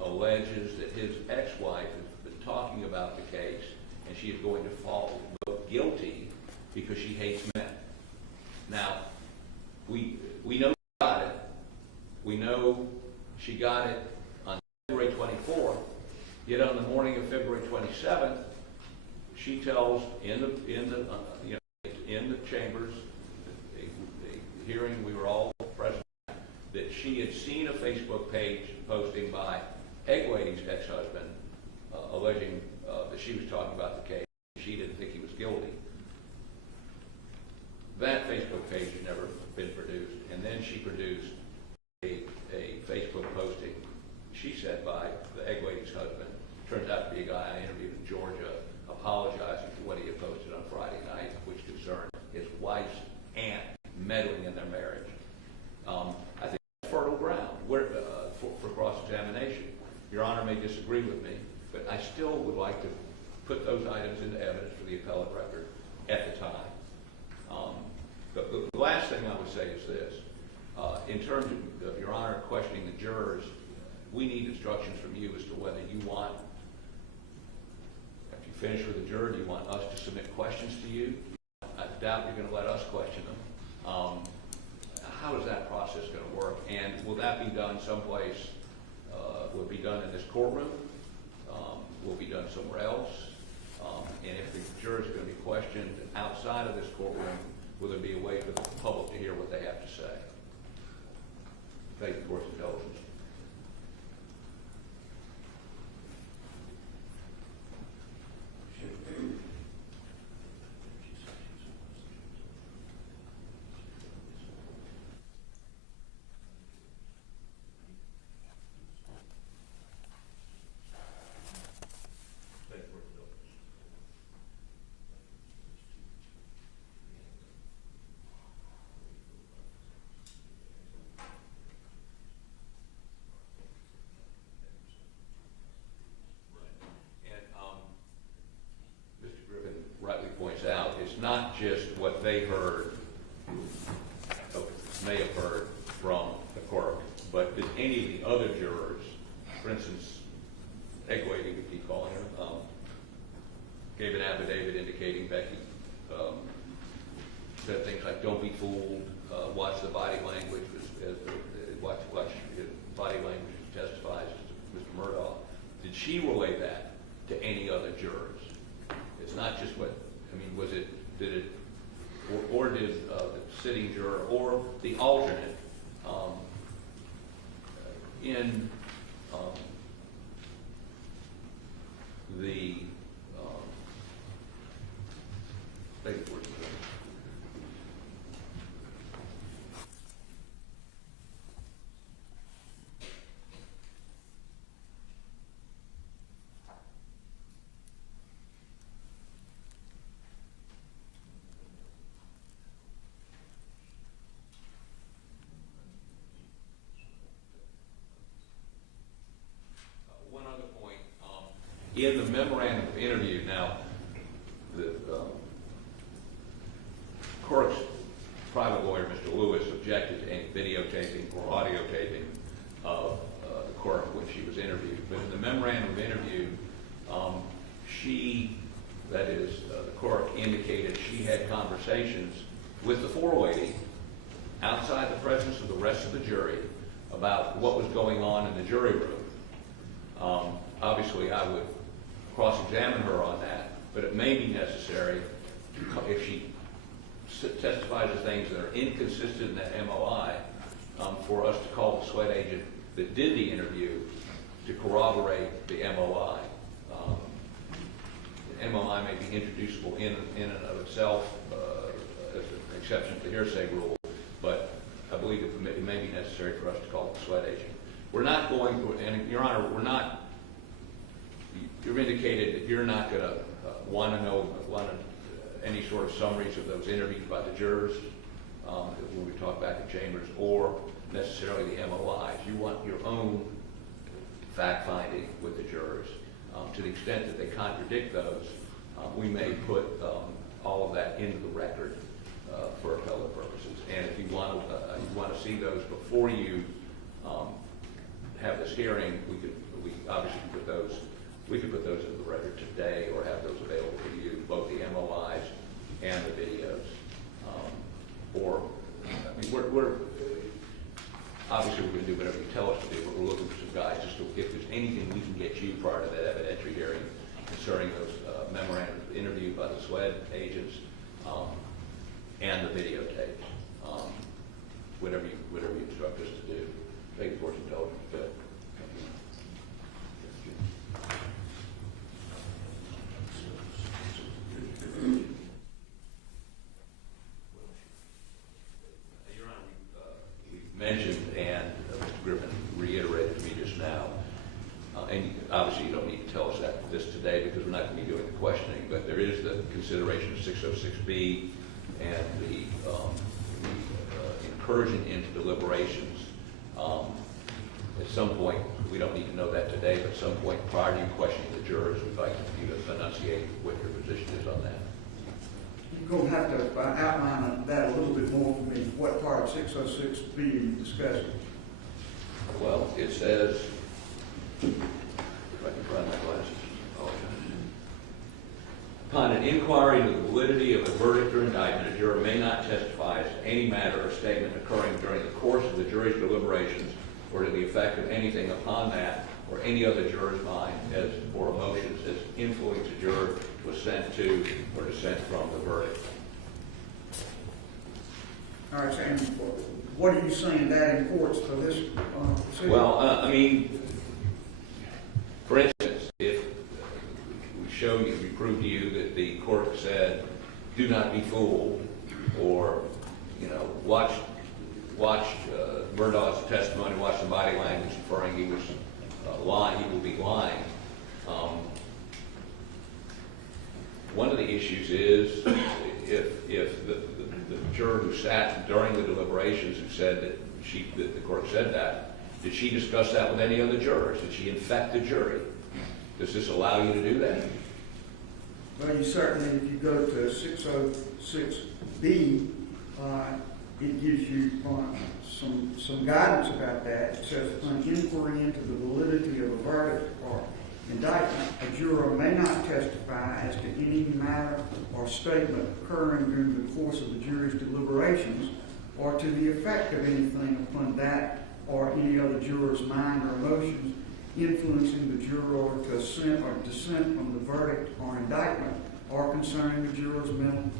alleges that his ex-wife has been talking about the case, and she is going to fall guilty because she hates men. Now, we know she got it. We know she got it on February 24th. Yet on the morning of February 27th, she tells in the chambers, the hearing we were all present, that she had seen a Facebook page posting by egg lady's ex-husband alleging that she was talking about the case. She didn't think he was guilty. That Facebook page has never been produced, and then she produced a Facebook posting, she said, by the egg lady's husband. Turns out to be a guy I interviewed in Georgia, apologizing for what he had posted on Friday night, which concerned his wife's aunt meddling in their marriage. I think that's fertile ground for cross-examination. Your Honor may disagree with me, but I still would like to put those items into evidence for the appellate record at the time. The last thing I would say is this. In terms of Your Honor questioning the jurors, we need instructions from you as to whether you want, after you finish with the juror, do you want us to submit questions to you? I doubt you're going to let us question them. How is that process going to work? And will that be done someplace? Will it be done in this courtroom? Will it be done somewhere else? And if the jurors are going to be questioned outside of this courtroom, will there be a way for the public to hear what they have to say? Thank you for your indulgence. Not just what they heard, may have heard from the court, but did any of the other jurors, for instance, egg lady, we keep calling her, gave an affidavit indicating Becky said things like, "Don't be fooled, watch the body language," watch body language testifies to Mr. Murdaugh. Did she relay that to any other jurors? It's not just what, I mean, was it, did it, or did the sitting juror or the alternate in the in the memorandum of interview. Now, the Cork's private lawyer, Mr. Lewis, objected to any videotaping or audio taping of the Cork when she was interviewed. But in the memorandum of interview, she, that is, the Cork, indicated she had conversations with the forelady outside the presence of the rest of the jury about what was going on in the jury room. Obviously, I would cross-examine her on that, but it may be necessary, if she testifies to things that are inconsistent in that MOI, for us to call the sweat agent that did the interview to corroborate the MOI. The MOI may be introducible in and of itself as an exception to the hearsay rule, but I believe it may be necessary for us to call the sweat agent. We're not going to, and Your Honor, we're not, you've indicated that you're not going to want any sort of summaries of those interviews by the jurors when we talk back in chambers, or necessarily the MOIs. You want your own fact-finding with the jurors. To the extent that they contradict those, we may put all of that into the record for appellate purposes. And if you want to see those before you have this hearing, we obviously put those. We could put those in the record today, or have those available to you, both the MOIs and the videos. We're obviously we're going to do whatever you tell us to do, but we're looking for some guys just to, if there's anything we can get you prior to that evidentiary hearing concerning those memorandums of interview by the SWED agents and the videotapes, whatever you instruct us to do. Thank you for your intelligence. Good. Your Honor, we've mentioned, and Mr. Griffin reiterated to me just now, and obviously you don't need to tell us this today because we're not going to be doing the questioning, but there is the consideration of 606B and the incursion into deliberations. At some point, we don't need to know that today, but at some point prior to you questioning the jurors, we'd like you to enunciate what your position is on that. You're going to have to outline that a little bit more for me. What part of 606B are you discussing? Well, it says, if I can find my glasses. Upon an inquiry into the validity of a verdict or indictment, a juror may not testify as to any matter or statement occurring during the course of the jury's deliberations or to the effect of anything upon that or any other juror's mind as or emotions as influence a juror to assent to or dissent from the verdict. All right, and what are you saying that imports for this decision? Well, I mean, for instance, if we show you, we prove to you that the court said, do not be fooled, or, watch Murdaugh's testimony, watch the body language inferring he was lying, he will be lying. One of the issues is if the juror who sat during the deliberations who said that the court said that, did she discuss that with any other jurors? Did she infect the jury? Does this allow you to do that? Well, you certainly, if you go to 606B, it gives you some guidance about that. It says, an inquiry into the validity of a verdict or indictment, a juror may not testify as to any matter or statement occurring during the course of the jury's deliberations or to the effect of anything upon that or any other juror's mind or emotions influencing the juror to assent or dissent from the verdict or indictment or concerning the juror's mental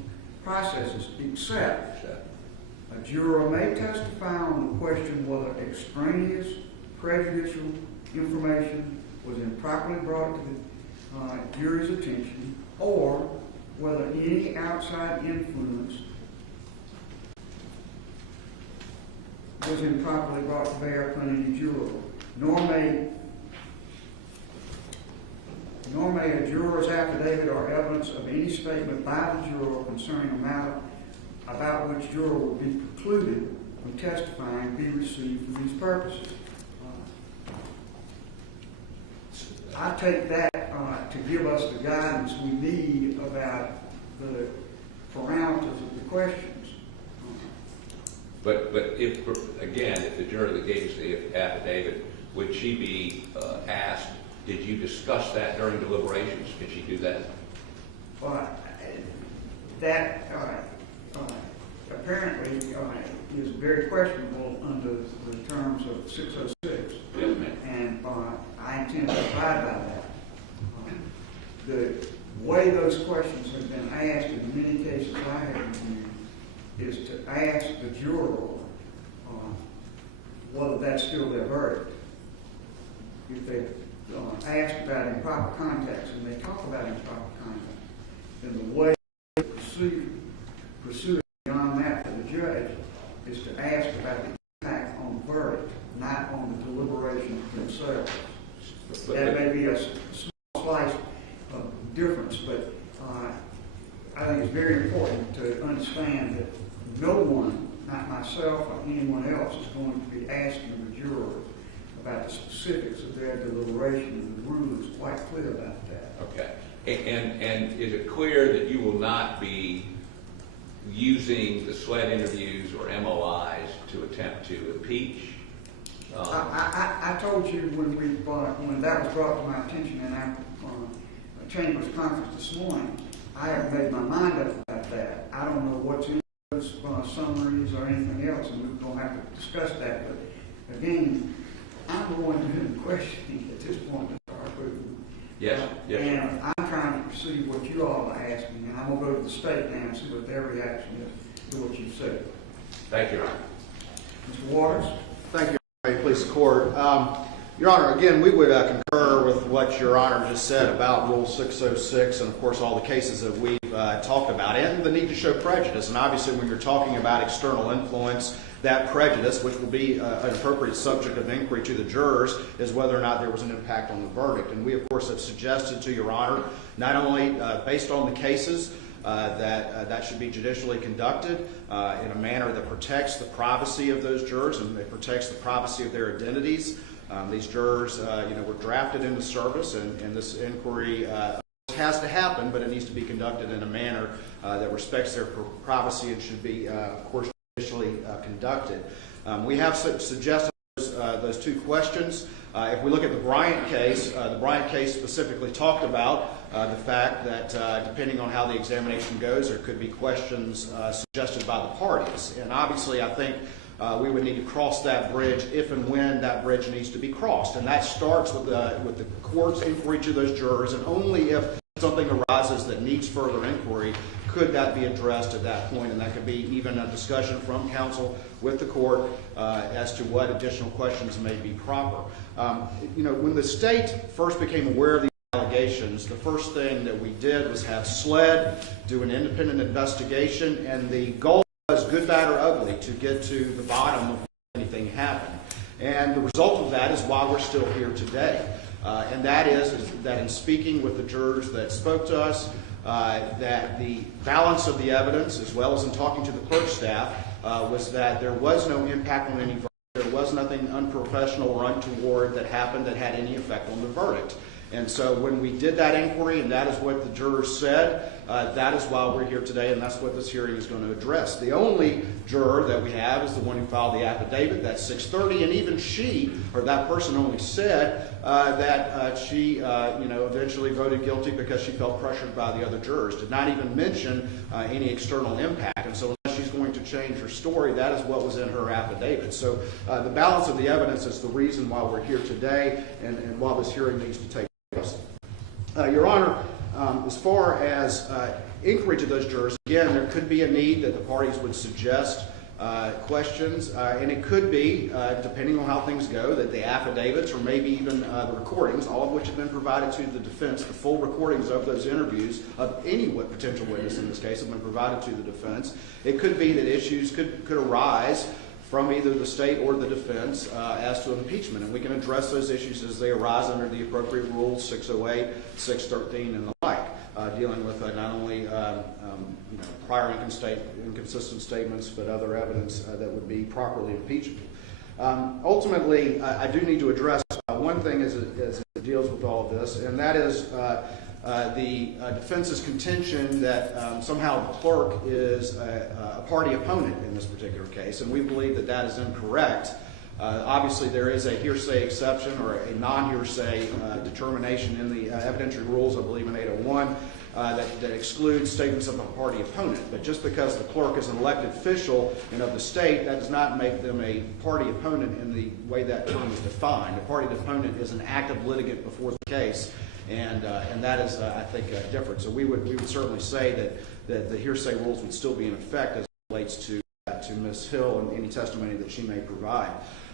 processes, except a juror may testify on the question whether extraneous, prejudicial information was improperly brought to the jury's attention, or whether any outside influence was improperly brought to bear upon any juror, nor may a juror's affidavit or evidence of any statement by the juror concerning a matter about which juror will be precluded from testifying be received for these purposes. I take that to give us the guidance we need about the parameters of the questions. But if the juror that gave us the affidavit, would she be asked, did you discuss that during deliberations? Did she do that? That apparently is very questionable under the terms of 606. Yes, ma'am. And I intend to abide by that. The way those questions have been asked in many cases I have reviewed is to ask the juror whether that's still their verdict. If they ask about improper context and they talk about improper context, then the way to pursue it beyond that for the judge is to ask about the impact on the verdict, not on the deliberations themselves. That may be a small slight slight difference, but I think it's very important to understand that no one, not myself or anyone else, is going to be asking the jurors about the specifics of their deliberation, and the rule is quite clear about that. Okay. And is it clear that you will not be using the SLED interviews or MOIs to attempt to impeach? I told you when that was brought to my attention in our Chamber's conference this morning, I have made my mind up about that. I don't know what's in those summaries or anything else, and we're going to have to discuss that. But again, I'm the one doing the questioning at this point, Mr. Harper. Yes. Yes. And I'm trying to perceive what you all are asking, and I'm going to go to the state now and see what their reaction is to what you said. Thank you, Your Honor. Mr. Waters? Thank you, Your Honor. Please, the court. Your Honor, again, we would concur with what Your Honor just said about Rule 606 and, of course, all the cases that we've talked about, and the need to show prejudice. And obviously, when you're talking about external influence, that prejudice, which will be an appropriate subject of inquiry to the jurors, is whether or not there was an impact on the verdict. And we, of course, have suggested to Your Honor, not only based on the cases, that should be judicially conducted in a manner that protects the privacy of those jurors and that protects the privacy of their identities. These jurors, were drafted into service, and this inquiry has to happen, but it needs to be conducted in a manner that respects their privacy and should be, of course, judicially conducted. We have suggested those two questions. If we look at the Bryant case specifically talked about the fact that depending on how the examination goes, there could be questions suggested by the parties. And obviously, I think we would need to cross that bridge if and when that bridge needs to be crossed. And that starts with the court's inquiry to those jurors, and only if something arises that needs further inquiry could that be addressed at that point. And that could be even a discussion from counsel with the court as to what additional questions may be proper. When the state first became aware of these allegations, the first thing that we did was have SLED do an independent investigation, and the goal was, good, bad, or ugly, to get to the bottom of anything happened. And the result of that is why we're still here today. And that is that in speaking with the jurors that spoke to us, that the balance of the evidence, as well as in talking to the clerk staff, was that there was no impact on any verdict. There was nothing unprofessional or untoward that happened that had any effect on the verdict. And so when we did that inquiry, and that is what the jurors said, that is why we're here today, and that's what this hearing is going to address. The only juror that we have is the one who filed the affidavit. That's 630, and even she, or that person, only said that she, eventually voted guilty because she felt pressured by the other jurors. Did not even mention any external impact. And so unless she's going to change her story, that is what was in her affidavit. So the balance of the evidence is the reason why we're here today, and why this hearing needs to take place. Your Honor, as far as inquiry to those jurors, again, there could be a need that the parties would suggest questions, and it could be, depending on how things go, that the affidavits or maybe even the recordings, all of which have been provided to the defense, the full recordings of those interviews of any potential witness in this case have been provided to the defense. It could be that issues could arise from either the state or the defense as to impeachment, and we can address those issues as they arise under the appropriate rules, 608, 613, and the like, dealing with not only prior inconsistent statements, but other evidence that would be properly impeachable. Ultimately, I do need to address one thing as it deals with all of this, and that is the defense's contention that somehow the clerk is a party opponent in this particular case, and we believe that that is incorrect. Obviously, there is a hearsay exception or a non-hearsay determination in the evidentiary rules, I believe in 801, that excludes statements of a party opponent. But just because the clerk is an elected official and of the state, that does not make them a party opponent in the way that term is defined. A party opponent is an active litigant before the case, and that is, I think, different. So we would certainly say that the hearsay rules would still be in effect as it relates to Ms. Hill and any testimony that she may provide.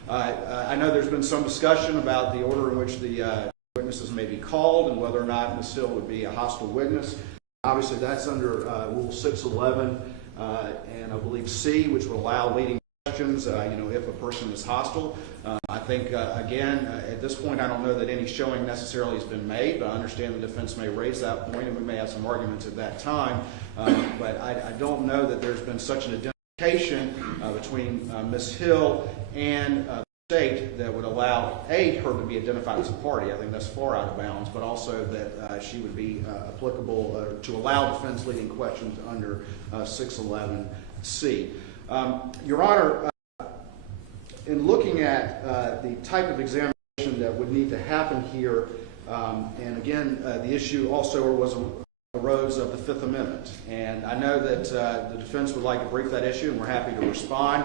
I know there's been some discussion about the order in which the witnesses may be called and whether or not Ms. Hill would be a hostile witness. Obviously, that's under Rule 611 and I believe C, which would allow leading questions, if a person is hostile. I think, again, at this point, I don't know that any showing necessarily has been made, but I understand the defense may raise that point, and we may have some arguments at that time. But I don't know that there's been such an identification between Ms. Hill and the state that would allow, her to be identified as a party. I think that's far out of bounds, but also that she would be applicable to allow defense leading questions under 611C. Your Honor, in looking at the type of examination that would need to happen here, and again, the issue also arose of the Fifth Amendment. And I know that the defense would like to brief that issue, and we're happy to respond.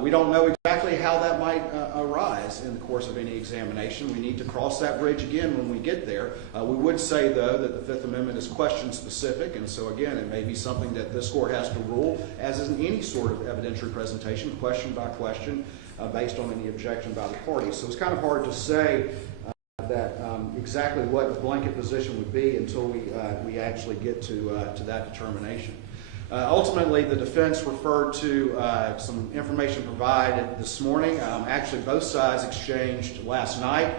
We don't know exactly how that might arise in the course of any examination. We need to cross that bridge again when we get there. We would say, though, that the Fifth Amendment is question specific, and so again, it may be something that this court has to rule, as is in any sort of evidentiary presentation, question by question, based on any objection by the parties. So it's kind of hard to say that exactly what the blanket position would be until we actually get to that determination. Ultimately, the defense referred to some information provided this morning. Actually, both sides exchanged last night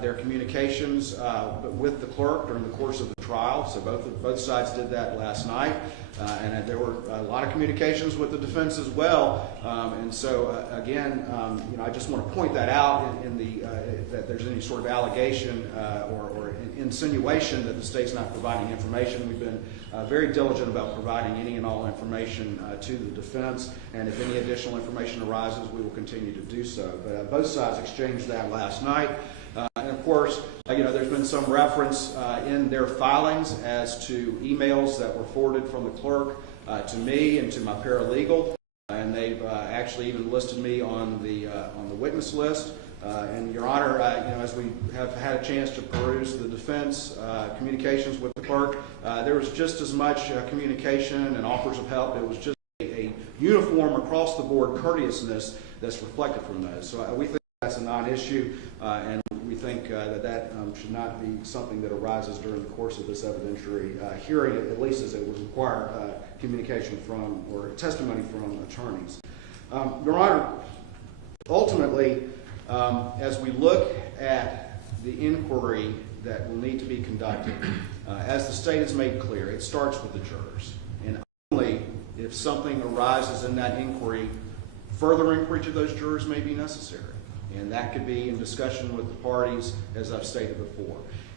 their communications with the clerk during the course of the trial. So both sides did that last night. And there were a lot of communications with the defense as well. And so, again, I just want to point that out that there's any sort of allegation or insinuation that the state's not providing information. We've been very diligent about providing any and all information to the defense. And if any additional information arises, we will continue to do so. But both sides exchanged that last night. And of course, there's been some reference in their filings as to emails that were forwarded from the clerk to me and to my paralegal, and they've actually even listed me on the witness list. And Your Honor, as we have had a chance to peruse the defense communications with the clerk, there was just as much communication and offers of help. It was just a uniform across the board courteousness that's reflected from those. So we think that's a non-issue, and we think that should not be something that arises during the course of this evidentiary hearing, at least as it would require communication from or testimony from attorneys. Your Honor, ultimately, as we look at the inquiry that will need to be conducted, as the state has made clear, it starts with the jurors. And only if something arises in that inquiry, further inquiry to those jurors may be necessary. And that could be in discussion with the parties, as I've stated before.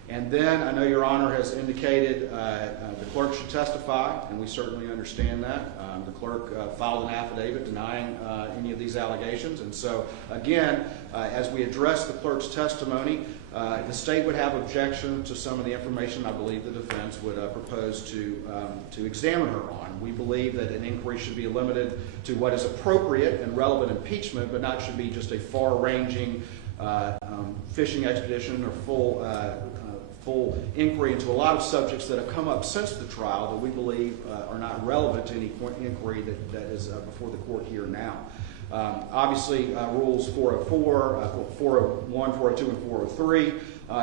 And then I know Your Honor has indicated the clerk should testify, and we certainly understand that. The clerk filed an affidavit denying any of these allegations. And so, again, as we address the clerk's testimony, the state would have objection to some of the information I believe the defense would propose to examine her on. We believe that an inquiry should be limited to what is appropriate and relevant impeachment, but not should be just a far-ranging fishing expedition or full inquiry into a lot of subjects that have come up since the trial that we believe are not relevant to any inquiry that is before the court here now. Obviously, rules 404, 401, 402, and 403,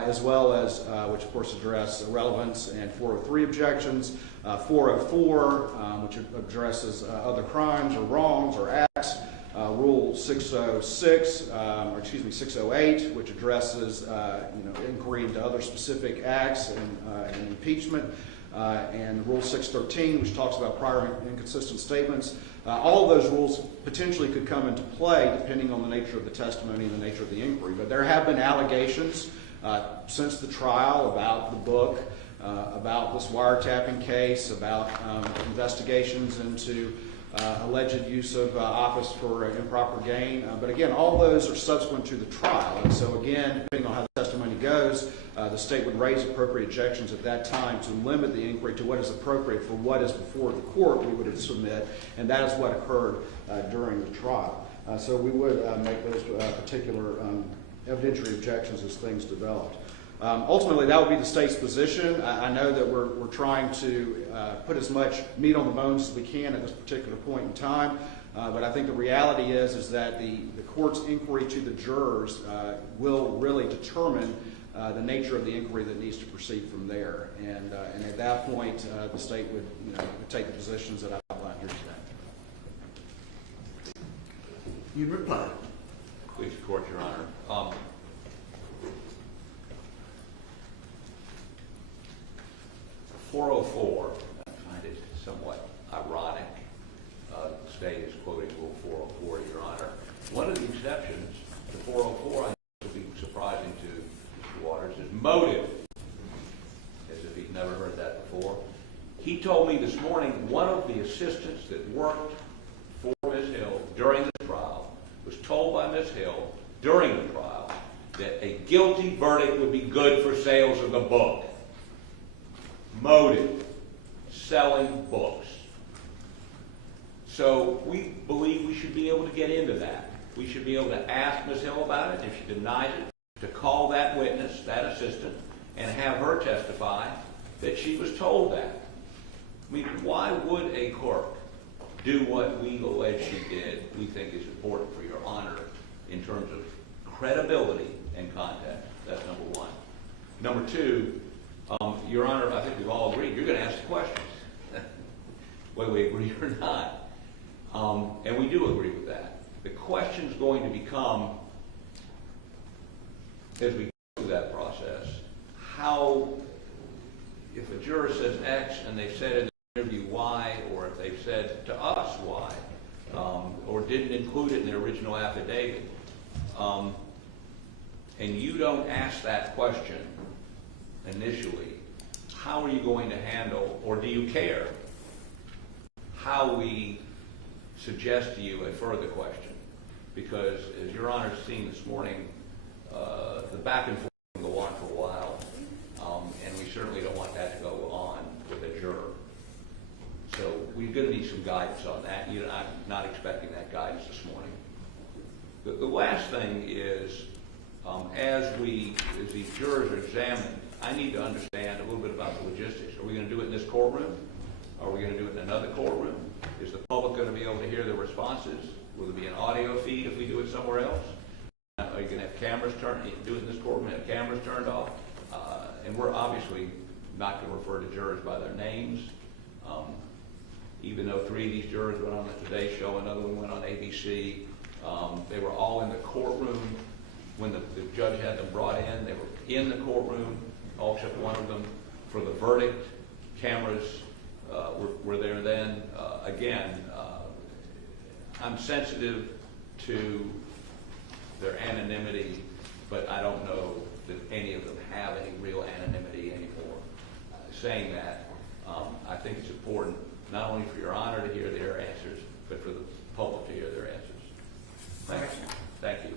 as well as, which of course address relevance, and 403 objections, 404, which addresses other crimes or wrongs or acts, Rule 606, 608, which addresses inquiry into other specific acts and impeachment, and Rule 613, which talks about prior inconsistent statements. All of those rules potentially could come into play depending on the nature of the testimony and the nature of the inquiry. But there have been allegations since the trial about the book, about this wiretapping case, about investigations into alleged use of office for improper gain. But again, all those are subsequent to the trial. And so again, depending on how the testimony goes, the state would raise appropriate objections at that time to limit the inquiry to what is appropriate for what is before the court we would submit, and that is what occurred during the trial. So we would make those particular evidentiary objections as things developed. Ultimately, that would be the state's position. I know that we're trying to put as much meat on the bones as we can at this particular point in time, but I think the reality is that the court's inquiry to the jurors will really determine the nature of the inquiry that needs to proceed from there. And at that point, the state would take the positions that I've outlined here today. In reply. Please, the court, Your Honor. 404, I find it somewhat ironic. The state is quoting Rule 404, Your Honor. One of the exceptions to 404, I think will be surprising to Mr. Waters, is motive, as if he's never heard that before. He told me this morning one of the assistants that worked for Ms. Hill during the trial was told by Ms. Hill during the trial that a guilty verdict would be good for sales of the book. Motive, selling books. So we believe we should be able to get into that. We should be able to ask Ms. Hill about it. If she denies it, to call that witness, that assistant, and have her testify that she was told that. I mean, why would a clerk do what we allege she did? We think is important for Your Honor in terms of credibility and context. That's number one. Number two, Your Honor, I think we've all agreed you're going to ask the questions, whether we agree or not. And we do agree with that. The question's going to become, as we go through that process, how, if a juror says X and they've said in the interview Y, or if they've said to us Y, or didn't include it in their original affidavit, and you don't ask that question initially, how are you going to handle, or do you care, how we suggest to you a further question? Because, as Your Honor's seen this morning, the back and forth can go on for a while, and we certainly don't want that to go on with a juror. So we're going to need some guidance on that. I'm not expecting that guidance this morning. The last thing is, as these jurors are examined, I need to understand a little bit about the logistics. Are we going to do it in this courtroom? Are we going to do it in another courtroom? Is the public going to be able to hear the responses? Will there be an audio feed if we do it somewhere else? Are you going to have cameras turned? Do it in this courtroom and have cameras turned off? And we're obviously not going to refer to jurors by their names. Even though 3 of these jurors went on the Today Show, another one went on ABC. They were all in the courtroom when the judge had them brought in. They were in the courtroom, all except one of them, for the verdict. Cameras were there then. Again, I'm sensitive to their anonymity, but I don't know that any of them have any real anonymity anymore. Saying that, I think it's important not only for Your Honor to hear their answers, but for the public to hear their answers. Thanks. Thank you.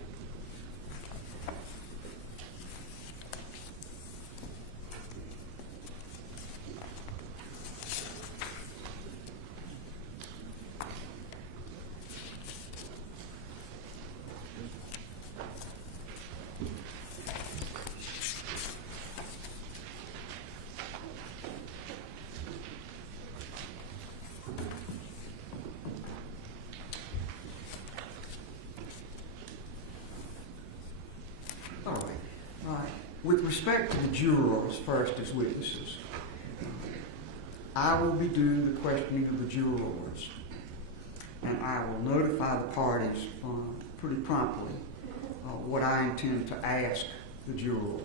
With respect to the jurors first as witnesses, I will be doing the questioning of the jurors, and I will notify the parties pretty promptly what I intend to ask the jurors.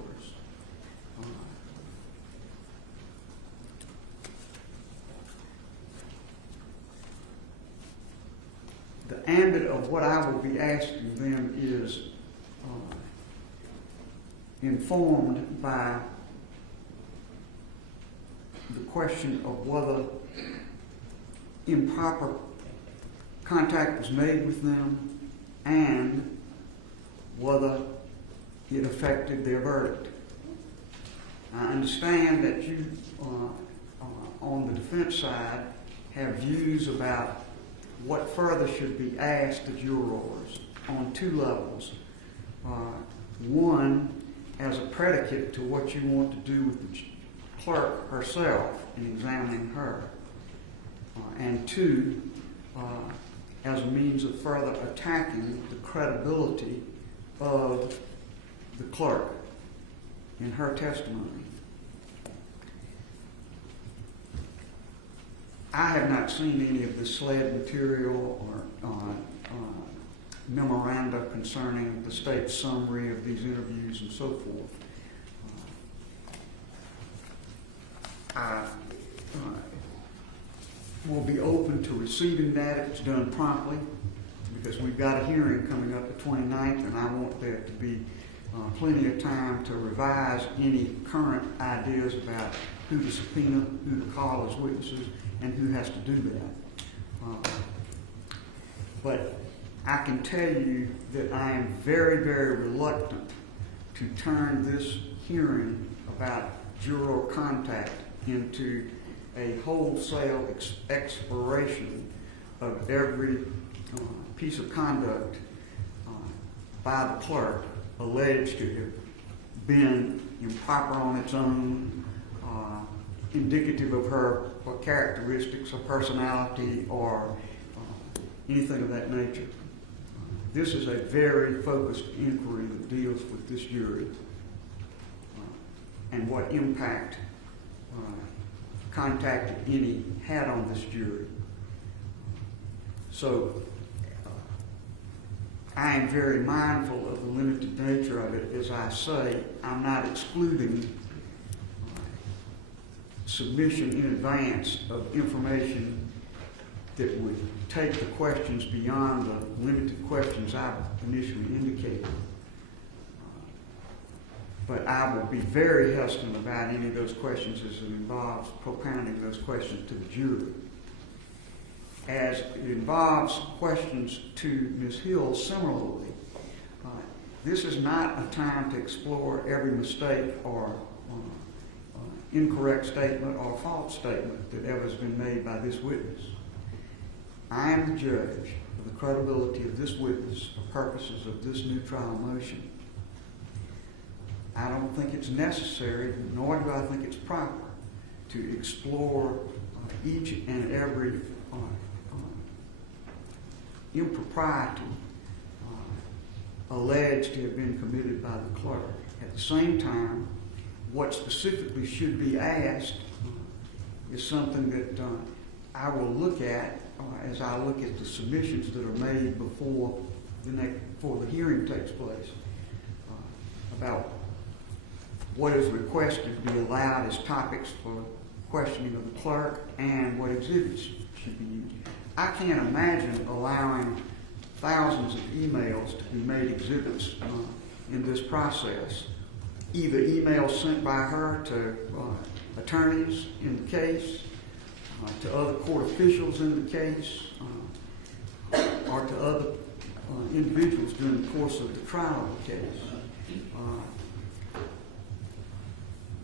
The ambit of what I will be asking them is informed by the question of whether improper contact was made with them and whether it affected their verdict. I understand that you, on the defense side, have views about what further should be asked the jurors on 2 levels. One, as a predicate to what you want to do with the clerk herself in examining her, and 2, as a means of further attacking the credibility of the clerk in her testimony. I have not seen any of the SLED material or memoranda concerning the state's summary of these interviews and so forth. I will be open to receiving that if it's done promptly, because we've got a hearing coming up the 29th, and I want there to be plenty of time to revise any current ideas about who to subpoena, who to call as witnesses, and who has to do that. But I can tell you that I am very, very reluctant to turn this hearing about juror contact into a wholesale exploration of every piece of conduct by the clerk alleged to have been improper on its own, indicative of her characteristics or personality or anything of that nature. This is a very focused inquiry that deals with this jury and what impact contact, if any, had on this jury. So I am very mindful of the limited nature of it. As I say, I'm not excluding submission in advance of information that would take the questions beyond the limited questions I've initially indicated. But I will be very hesitant about any of those questions as it involves propounding those questions to the jury. As it involves questions to Ms. Hill similarly, this is not a time to explore every mistake or incorrect statement or false statement that ever has been made by this witness. I am the judge of the credibility of this witness for purposes of this new trial motion. I don't think it's necessary, nor do I think it's proper, to explore each and every impropriety alleged to have been committed by the clerk. At the same time, what specifically should be asked is something that I will look at as I look at the submissions that are made before the hearing takes place about what is requested to be allowed as topics for questioning of the clerk and what exhibits should be used. I can't imagine allowing thousands of emails to be made exhibits in this process. Either emails sent by her to attorneys in the case, to other court officials in the case, or to other individuals during the course of the trial of the case.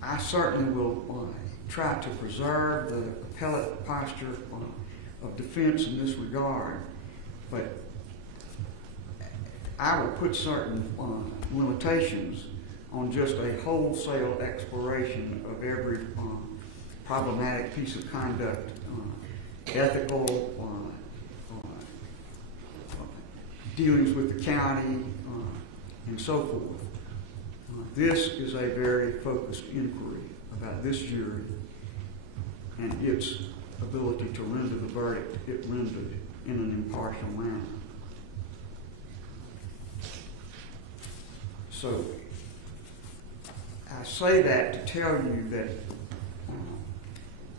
I certainly will try to preserve the appellate posture of defense in this regard, but I will put certain limitations on just a wholesale exploration of every problematic piece of conduct, ethical dealings with the county, and so forth. This is a very focused inquiry about this jury and its ability to render the verdict it rendered in an impartial manner. So I say that to tell you that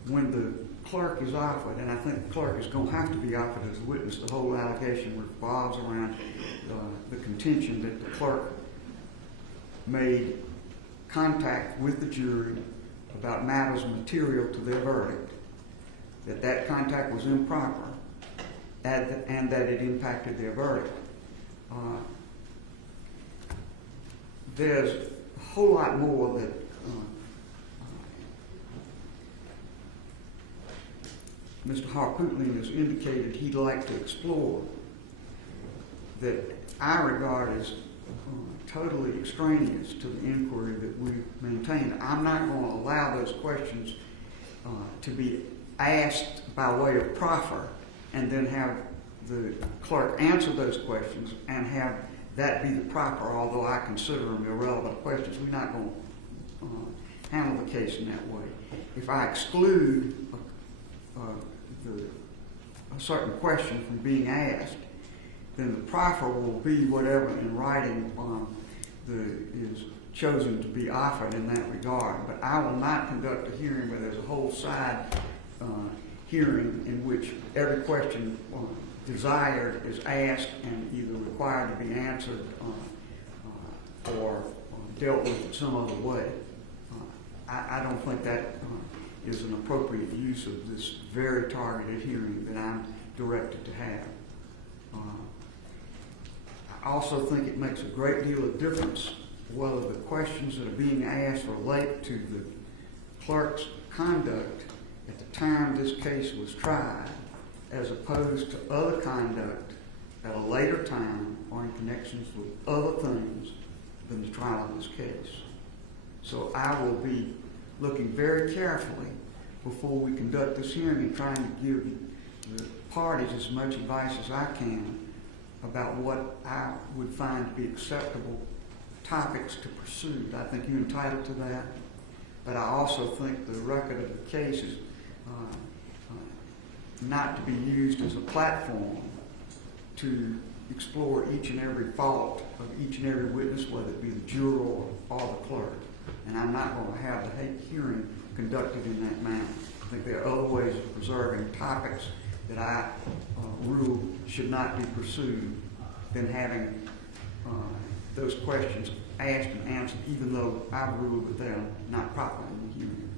when the clerk is offered, and I think the clerk is going to have to be offered as a witness, the whole allegation revolves around the contention that the clerk made contact with the jury about matters material to their verdict, that contact was improper, and that it impacted their verdict. There's a whole lot more that Mr. Harpootlian has indicated he'd like to explore that I regard as totally extraneous to the inquiry that we maintain. I'm not going to allow those questions to be asked by way of proffer and then have the clerk answer those questions and have that be the proffer, although I consider them irrelevant questions. We're not going to handle the case in that way. If I exclude a certain question from being asked, then the proffer will be whatever in writing is chosen to be offered in that regard. But I will not conduct a hearing where there's a whole side hearing in which every question desired is asked and either required to be answered or dealt with in some other way. I don't think that is an appropriate use of this very targeted hearing that I'm directed to have. I also think it makes a great deal of difference whether the questions that are being asked relate to the clerk's conduct at the time this case was tried, as opposed to other conduct at a later time or in connections with other things than the trial of this case. So I will be looking very carefully before we conduct this hearing and trying to give the parties as much advice as I can about what I would find to be acceptable topics to pursue. I think you're entitled to that, but I also think the record of the case is not to be used as a platform to explore each and every fault of each and every witness, whether it be the juror or the clerk. And I'm not going to have the hearing conducted in that manner. I think there are other ways of preserving topics that I rule should not be pursued than having those questions asked and answered, even though I ruled that they're not properly in the hearing.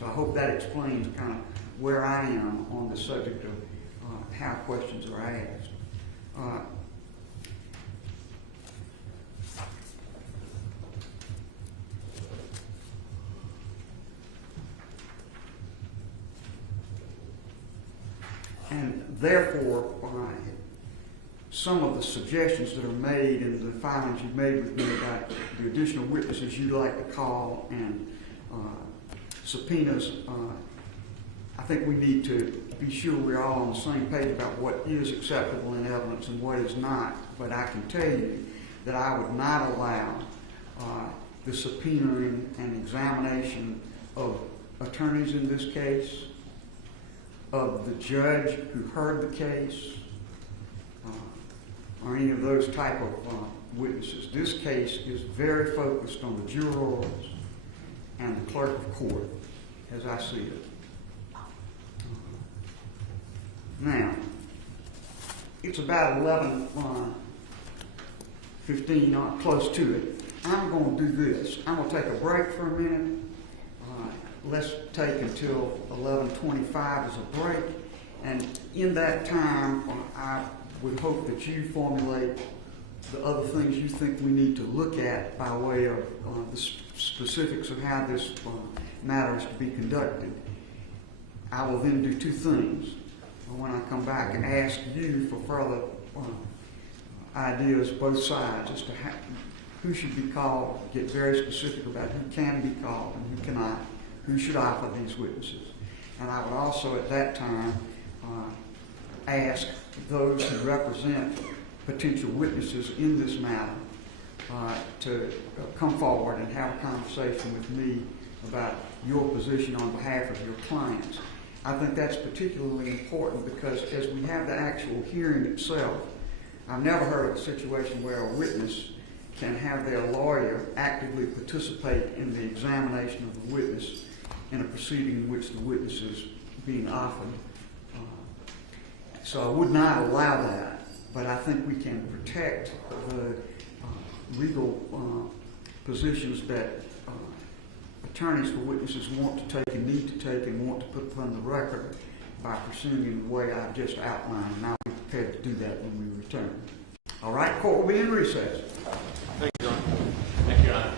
So I hope that explains kind of where I am on the subject of how questions are asked. And therefore, some of the suggestions that are made in the filings you've made with me about the additional witnesses you'd like to call and subpoenas, I think we need to be sure we're all on the same page about what is acceptable in evidence and what is not. But I can tell you that I would not allow the subpoenaing and examination of attorneys in this case, of the judge who heard the case, or any of those type of witnesses. This case is very focused on the jurors and the clerk of court, as I see it. Now, it's about 11:15, or close to it. I'm going to do this. I'm going to take a break for a minute. Let's take until 11:25 as a break. And in that time, I would hope that you formulate the other things you think we need to look at by way of the specifics of how this matter is to be conducted. I will then do two things when I come back and ask you for further ideas, both sides, as to who should be called, get very specific about who can be called and who cannot, who should offer these witnesses. And I would also at that time ask those who represent potential witnesses in this matter to come forward and have a conversation with me about your position on behalf of your clients. I think that's particularly important because as we have the actual hearing itself, I've never heard of a situation where a witness can have their lawyer actively participate in the examination of the witness in a proceeding in which the witness is being offered. So I would not allow that, but I think we can protect the legal positions that attorneys for witnesses want to take and need to take and want to put upon the record by pursuing in the way I've just outlined, and I'll be prepared to do that when we return. All right, court will be in recess. Thank you, John. Thank you, Your Honor.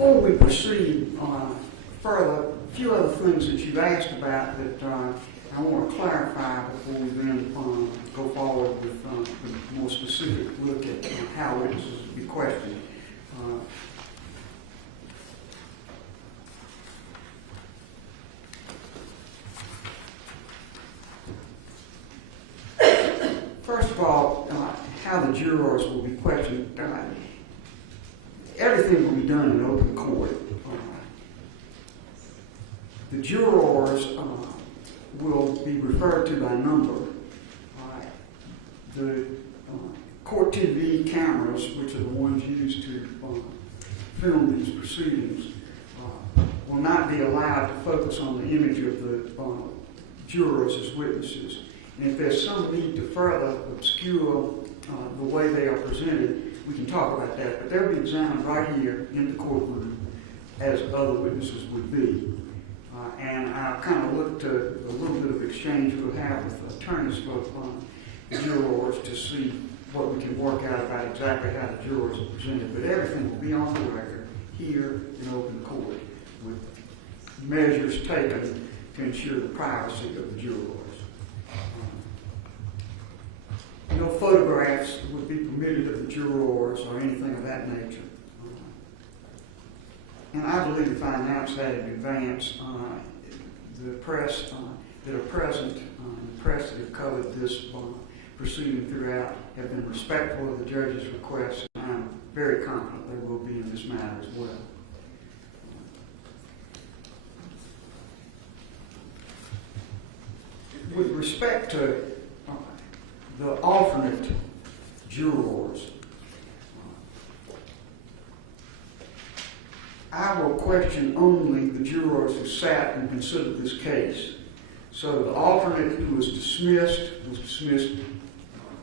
Before we proceed further, a few other things that you've asked about that I want to clarify before we then go forward with a more specific look at how witnesses will be questioned. First of all, how the jurors will be questioned. Everything will be done in open court. The jurors will be referred to by number. The court TV cameras, which are the ones used to film these proceedings, will not be allowed to focus on the image of the jurors as witnesses. And if there's some need to further obscure the way they are presented, we can talk about that. But they'll be examined right here in the courtroom as other witnesses would be. And I've kind of looked at a little bit of exchange we'll have with attorneys for the jurors to see what we can work out about exactly how the jurors are presented. But everything will be on the record here in open court with measures taken to ensure the privacy of the jurors. No photographs would be permitted of the jurors or anything of that nature. And I believe if I announce that in advance, the press that are present, the press that have covered this proceeding throughout, have been respectful of the judge's requests, and I'm very confident they will be in this matter as well. With respect to the alternate jurors, I will question only the jurors who sat and considered this case. So the alternate who was dismissed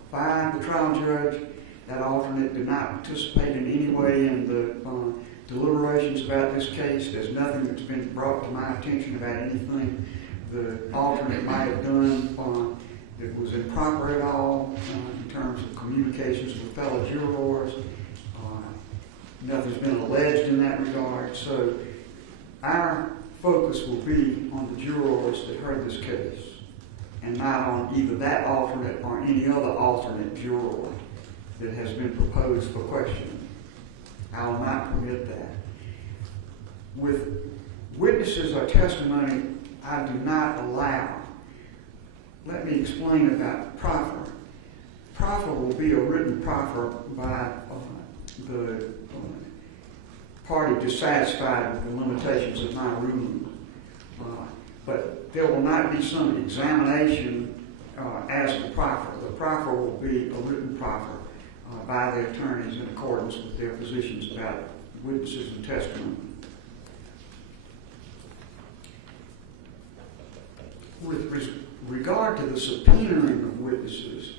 by the trial judge. That alternate did not participate in any way in the deliberations about this case. There's nothing that's been brought to my attention about anything the alternate might have done that was improper at all in terms of communications with fellow jurors. Nothing's been alleged in that regard. So our focus will be on the jurors that heard this case and not on either that alternate or any other alternate juror that has been proposed for questioning. I will not permit that. With witnesses or testimony, I do not allow. Let me explain about proffer. Proffer will be a written proffer by the party dissatisfied with the limitations of my ruling. But there will not be some examination as to proffer. The proffer will be a written proffer by the attorneys in accordance with their positions about witnesses and testimony. With regard to the subpoenaing of witnesses,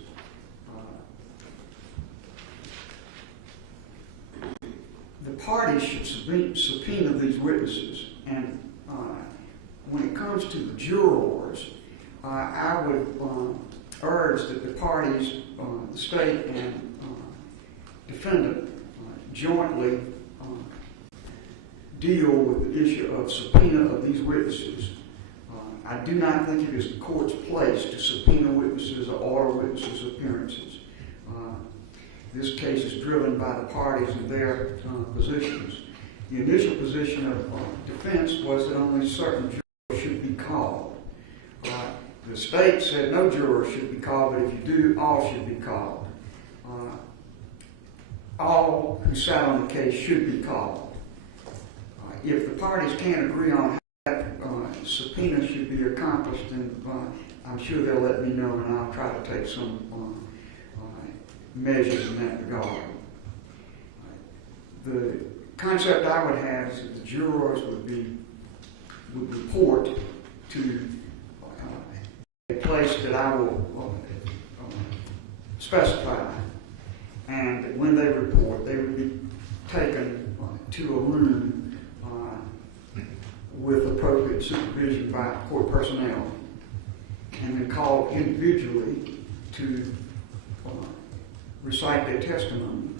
the parties should subpoena these witnesses, and when it comes to the jurors, I would urge that the parties, the state and defendant, jointly deal with the issue of subpoena of these witnesses. I do not think it is the court's place to subpoena witnesses or order witnesses' appearances. This case is driven by the parties and their positions. The initial position of defense was that only certain jurors should be called. The state said no jurors should be called, but if you do, all should be called. All who sat on the case should be called. If the parties can't agree on how that subpoena should be accomplished, then I'm sure they'll let me know, and I'll try to take some measures in that regard. The concept I would have is that the jurors would report to a place that I will specify, and that when they report, they would be taken to a room with appropriate supervision by court personnel, and then called individually to recite their testimony.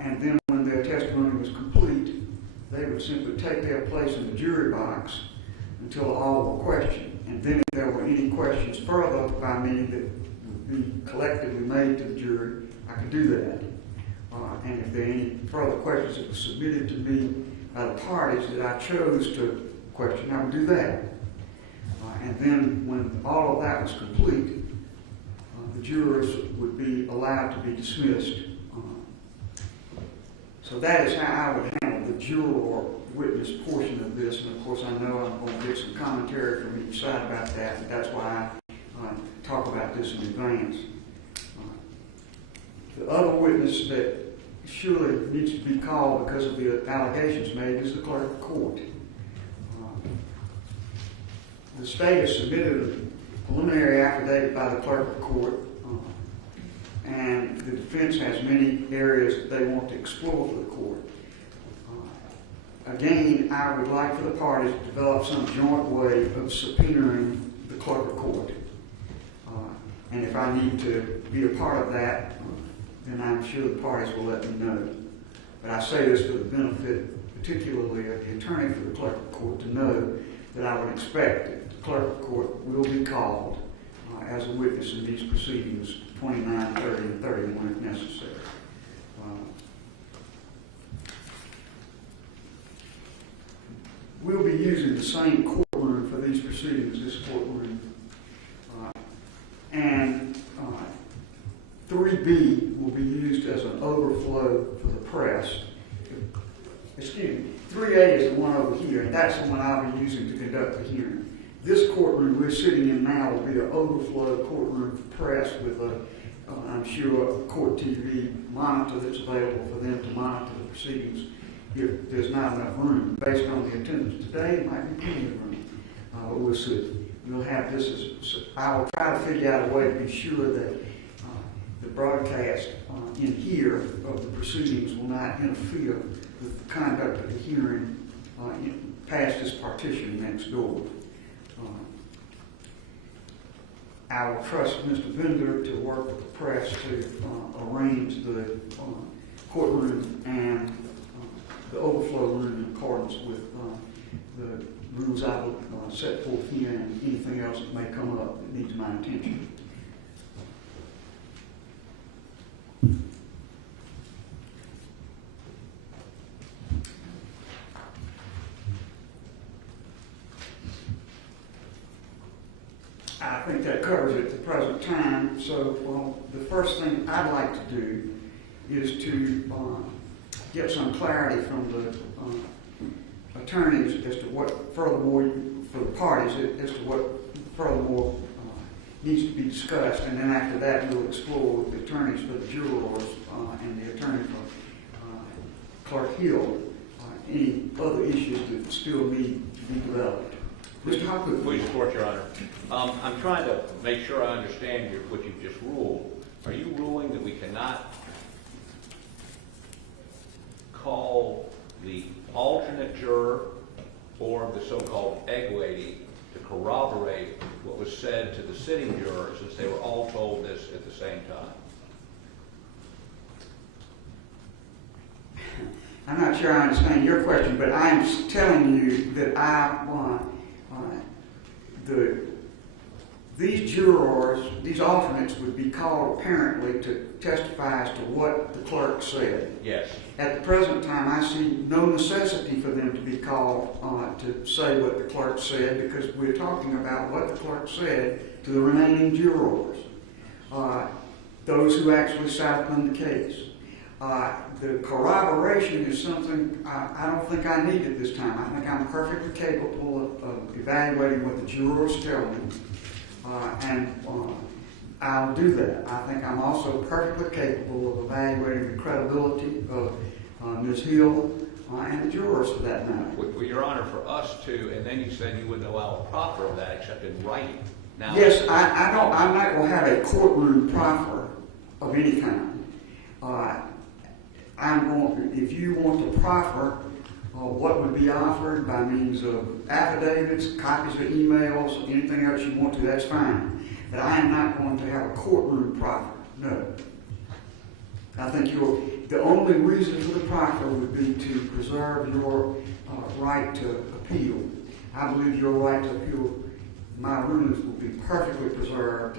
And then when their testimony was complete, would simply take their place in the jury box until all were questioned. And then if there were any questions further by me that would be collectively made to the jury, I could do that. And if there are any further questions that were submitted to me by the parties that I chose to question, I would do that. And then when all of that was complete, the jurors would be allowed to be dismissed. So that is how I would handle the juror witness portion of this. And of course, I know I'm going to get some commentary from each side about that, and that's why I talk about this in advance. The other witness that surely needs to be called because of the allegations made is the clerk of court. The state has submitted a preliminary affidavit by the clerk of court, and the defense has many areas that they want to explore for the court. Again, I would like for the parties to develop some joint way of subpoenaing the clerk of court. And if I need to be a part of that, then I'm sure the parties will let me know. But I say this for the benefit, particularly of the attorney for the clerk of court, to know that I would expect that the clerk of court will be called as a witness in these proceedings, 29, 30, and 31 if necessary. We'll be using the same courtroom for these proceedings, this courtroom. And 3B will be used as an overflow for the press. Excuse me, 3A is the one over here, and that's the one I'll be using to conduct the hearing. This courtroom we're sitting in now will be an overflow courtroom for press with I'm sure, a court TV monitor that's available for them to monitor the proceedings if there's not enough room. Based on the attendance today, it might be plenty of room, but we'll see. We'll have this as, I will try to figure out a way to be sure that the broadcast in here of the proceedings will not interfere with the conduct of the hearing past this partition next door. I will trust Mr. Vendor to work with the press to arrange the courtroom and the overflow room in accordance with the rules I will set forth here and anything else that may come up that needs my attention. I think that covers it at the present time. So the first thing I'd like to do is to get some clarity from the attorneys as to what furthermore, for the parties, as to what furthermore needs to be discussed. And then after that, we'll explore with the attorneys for the jurors and the attorney for Clark Hill any other issues that still need to be developed. Mr. Hopwood. Please support, Your Honor. I'm trying to make sure I understand what you've just ruled. Are you ruling that we cannot call the alternate juror or the so-called egg lady to corroborate what was said to the sitting jurors since they were all told this at the same time? I'm not sure I understand your question, but I'm telling you that I want these jurors, these alternates would be called apparently to testify as to what the clerk said. Yes. At the present time, I see no necessity for them to be called to say what the clerk said because we're talking about what the clerk said to the remaining jurors, those who actually sat on the case. The corroboration is something I don't think I need at this time. I think I'm perfectly capable of evaluating what the jurors tell me, and I'll do that. I think I'm also perfectly capable of evaluating the credibility of Ms. Hill and the jurors for that matter. Well, Your Honor, for us to, and then you said you wouldn't allow a proffer of that except in writing. Now, yes, I'm not going to have a courtroom proffer of any kind. If you want to proffer what would be offered by means of affidavits, copies of emails, anything else you want to, that's fine. But I am not going to have a courtroom proffer, no. I think the only reason for the proffer would be to preserve your right to appeal. I believe your right to appeal my rulings will be perfectly preserved,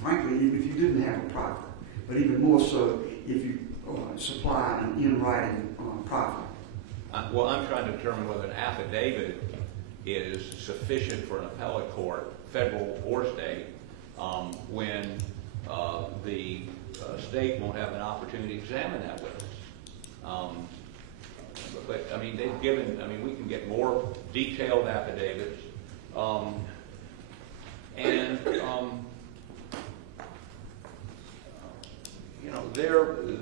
frankly, even if you didn't have a proffer, but even more so if you supply an in-writing proffer. Well, I'm trying to determine whether an affidavit is sufficient for an appellate court, federal or state, when the state won't have an opportunity to examine that witness. But I mean, they've given, I mean, we can get more detailed affidavits. You know,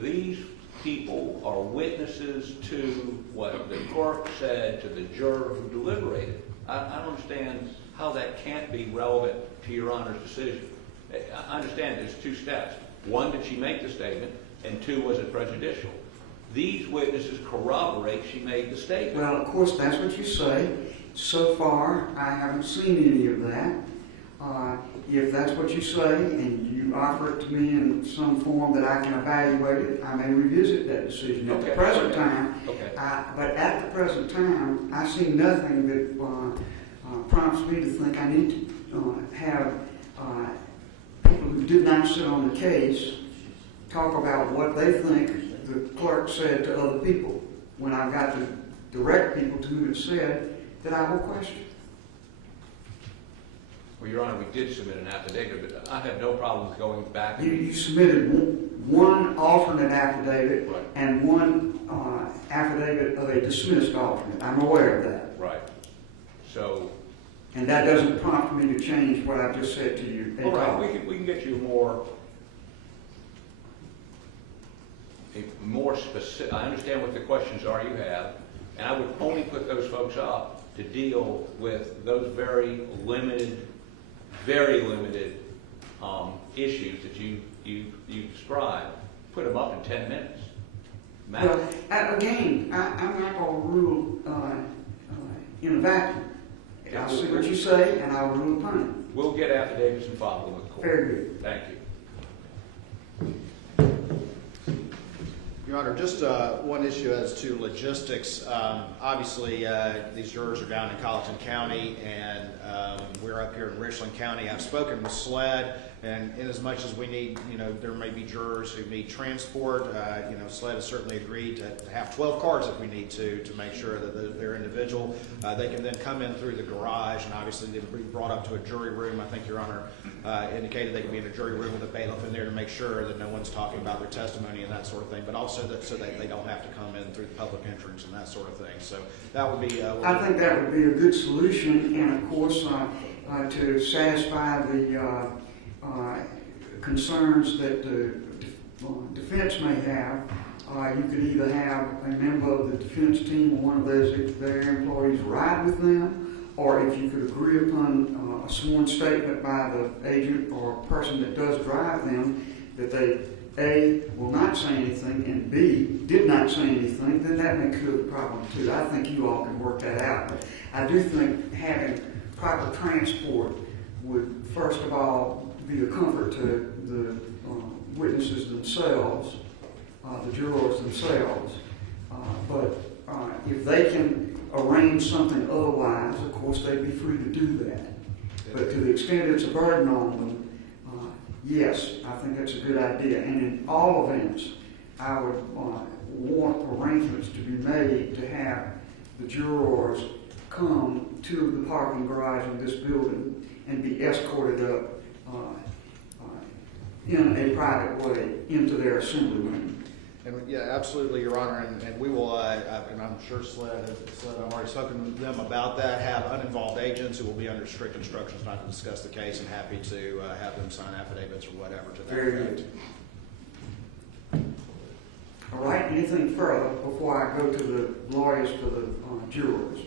these people are witnesses to what the clerk said to the juror who deliberated. I don't understand how that can't be relevant to Your Honor's decision. I understand there's two steps. One, did she make the statement? And two, was it prejudicial? These witnesses corroborate she made the statement. Well, of course, that's what you say. So far, I haven't seen any of that. If that's what you say and you offer it to me in some form that I can evaluate it, I may revisit that decision. At the present time, but at the present time, I see nothing that prompts me to think I need to have people who did not sit on the case talk about what they think the clerk said to other people when I've got to direct people to who it said that I will question. Well, Your Honor, we did submit an affidavit, but I have no problem with going back. You submitted one alternate affidavit, right, and one affidavit of a dismissed alternate. I'm aware of that. Right. So. And that doesn't prompt me to change what I've just said to you. All right, we can get you more specific. I understand what the questions are you have, and I would only put those folks up to deal with those very limited issues that you described. Put them up in 10 minutes. Well, again, I'm not going to rule in a vacuum. I'll see what you say, and I'll rule upon it. We'll get affidavits and file them with the court. Very good. Thank you. Your Honor, just one issue as to logistics. Obviously, these jurors are down in Colleton County, and we're up here in Richland County. I've spoken with SLED, and in as much as we need, there may be jurors who need transport. SLED has certainly agreed to have 12 cars if we need to make sure that they're individual. They can then come in through the garage, and obviously they'll be brought up to a jury room. I think Your Honor indicated they can be in a jury room with a bailiff in there to make sure that no one's talking about their testimony and that sort of thing, but also so that they don't have to come in through the public entrance and that sort of thing. So that would be... I think that would be a good solution, and of course, to satisfy the concerns that the defense may have, you could either have a member of the defense team or one of their employees ride with them, or if you could agree upon a sworn statement by the agent or person that does drive them that they, A, will not say anything, and B, did not say anything, then that may cure the problem too. I think you all can work that out. But I do think having proper transport would, first of all, be a comfort to the witnesses themselves, the jurors themselves. But if they can arrange something otherwise, of course, they'd be free to do that. But to the extent it's a burden on them, yes, I think that's a good idea. And in all events, I would want arrangements to be made to have the jurors come to the parking garage in this building and be escorted up in a private way into their assembly room. And yeah, absolutely, Your Honor, and we will, and I'm sure SLED, I've already spoken with them about that, have uninvolved agents who will be under strict instructions not to discuss the case, and happy to have them sign affidavits or whatever to that Very effect. good. All right, anything further before I go to the lawyers for the jurors?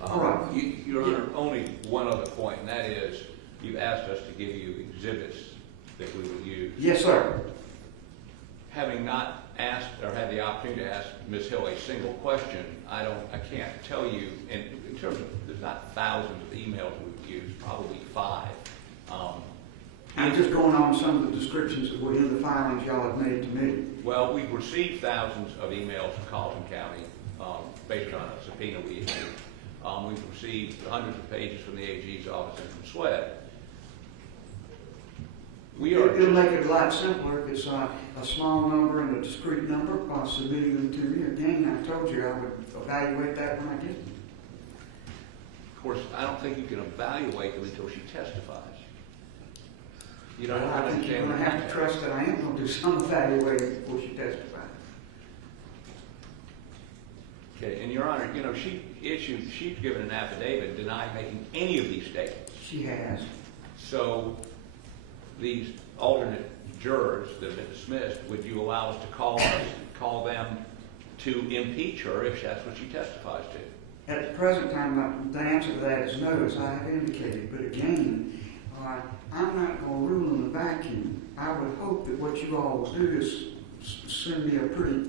All right. Your Honor, only one other point, and that is you asked us to give you exhibits that we would use. Yes, sir. Having not asked or had the opportunity to ask Ms. Hill a single question, I can't tell you, in terms of, there's not thousands of emails we've used, probably 5. I'm just going on some of the descriptions that were in the filings y'all have made to me. Well, we've received thousands of emails from Colleton County based on a subpoena we issued. We've received hundreds of pages from the AG's office and from SWED. It'll make it a lot simpler if it's a small number and a discrete number by submitting them to me. Again, I told you I would evaluate that when I get them. Of course, I don't think you can evaluate them until she testifies. You don't I think you're going to have to trust that I am going to do some evaluating before she testifies. Okay, and Your Honor, you know, she's given an affidavit denying making any of these statements. She has. So these alternate jurors that have been dismissed, would you allow us to call them to impeach her if that's what she testifies to? At the present time, the answer to that is no, as I have indicated. But again, I'm not going to rule in a vacuum. I would hope that what you all will do is send me a pretty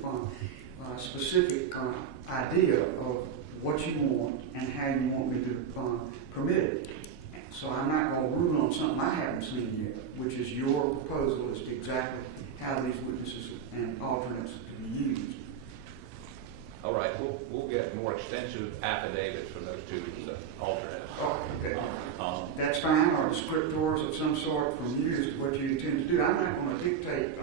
specific idea of what you want and how you want me to permit it. So I'm not going to rule on something I haven't seen yet, which is your proposal as to exactly how these witnesses and alternates to be used. All right, we'll get more extensive affidavits from those two alternates. Oh, okay. That's fine, or descriptors of some sort from you as to what you intend to do. I'm not going to dictate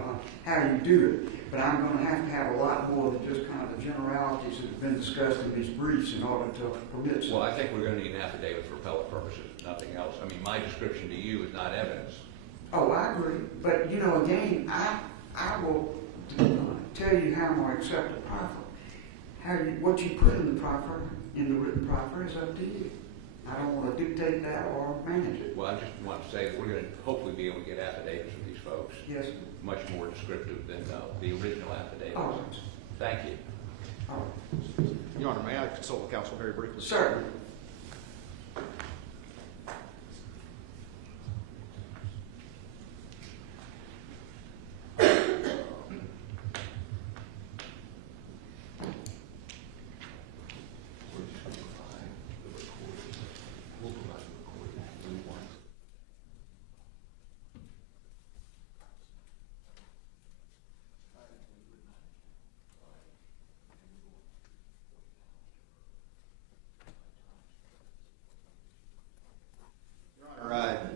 how you do it, but I'm going to have a lot more than just kind of the generalities that have been discussed in these briefs in order to permit something. Well, I think we're going to need an affidavit for appellate purposes, nothing else. I mean, my description to you is not evidence. Oh, I agree. But, you know, again, I will tell you how I'm going to accept the proffer. What you put in the proffer, in the written proffer, is up to you. I don't want to dictate that or manage it. Well, I just want to say that we're going to hopefully be able to get affidavits from these folks. Yes. Much more descriptive than the original affidavits. Oh. Thank you. All right. Your Honor, may I consult with counsel very briefly? Certainly.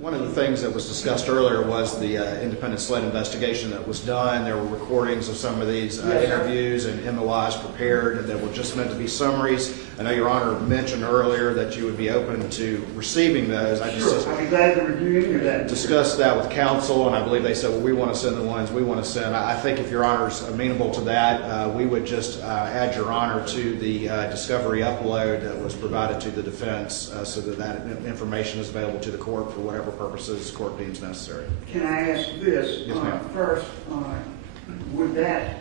One of the things that was discussed earlier was the independent SLED investigation that was done. There were recordings of some of these interviews and MOIs prepared that were just meant to be summaries. I know Your Honor mentioned earlier that you would be open to receiving those. Sure, I'd be glad to review any of that. Discussed that with counsel, and I believe they said, well, we want to send the ones we want to send. I think if Your Honor's amenable to that, we would just add Your Honor to the discovery upload that was provided to the defense so that that information is available to the court for whatever purposes the court deems necessary. Can I ask this? Yes, ma'am. First, would that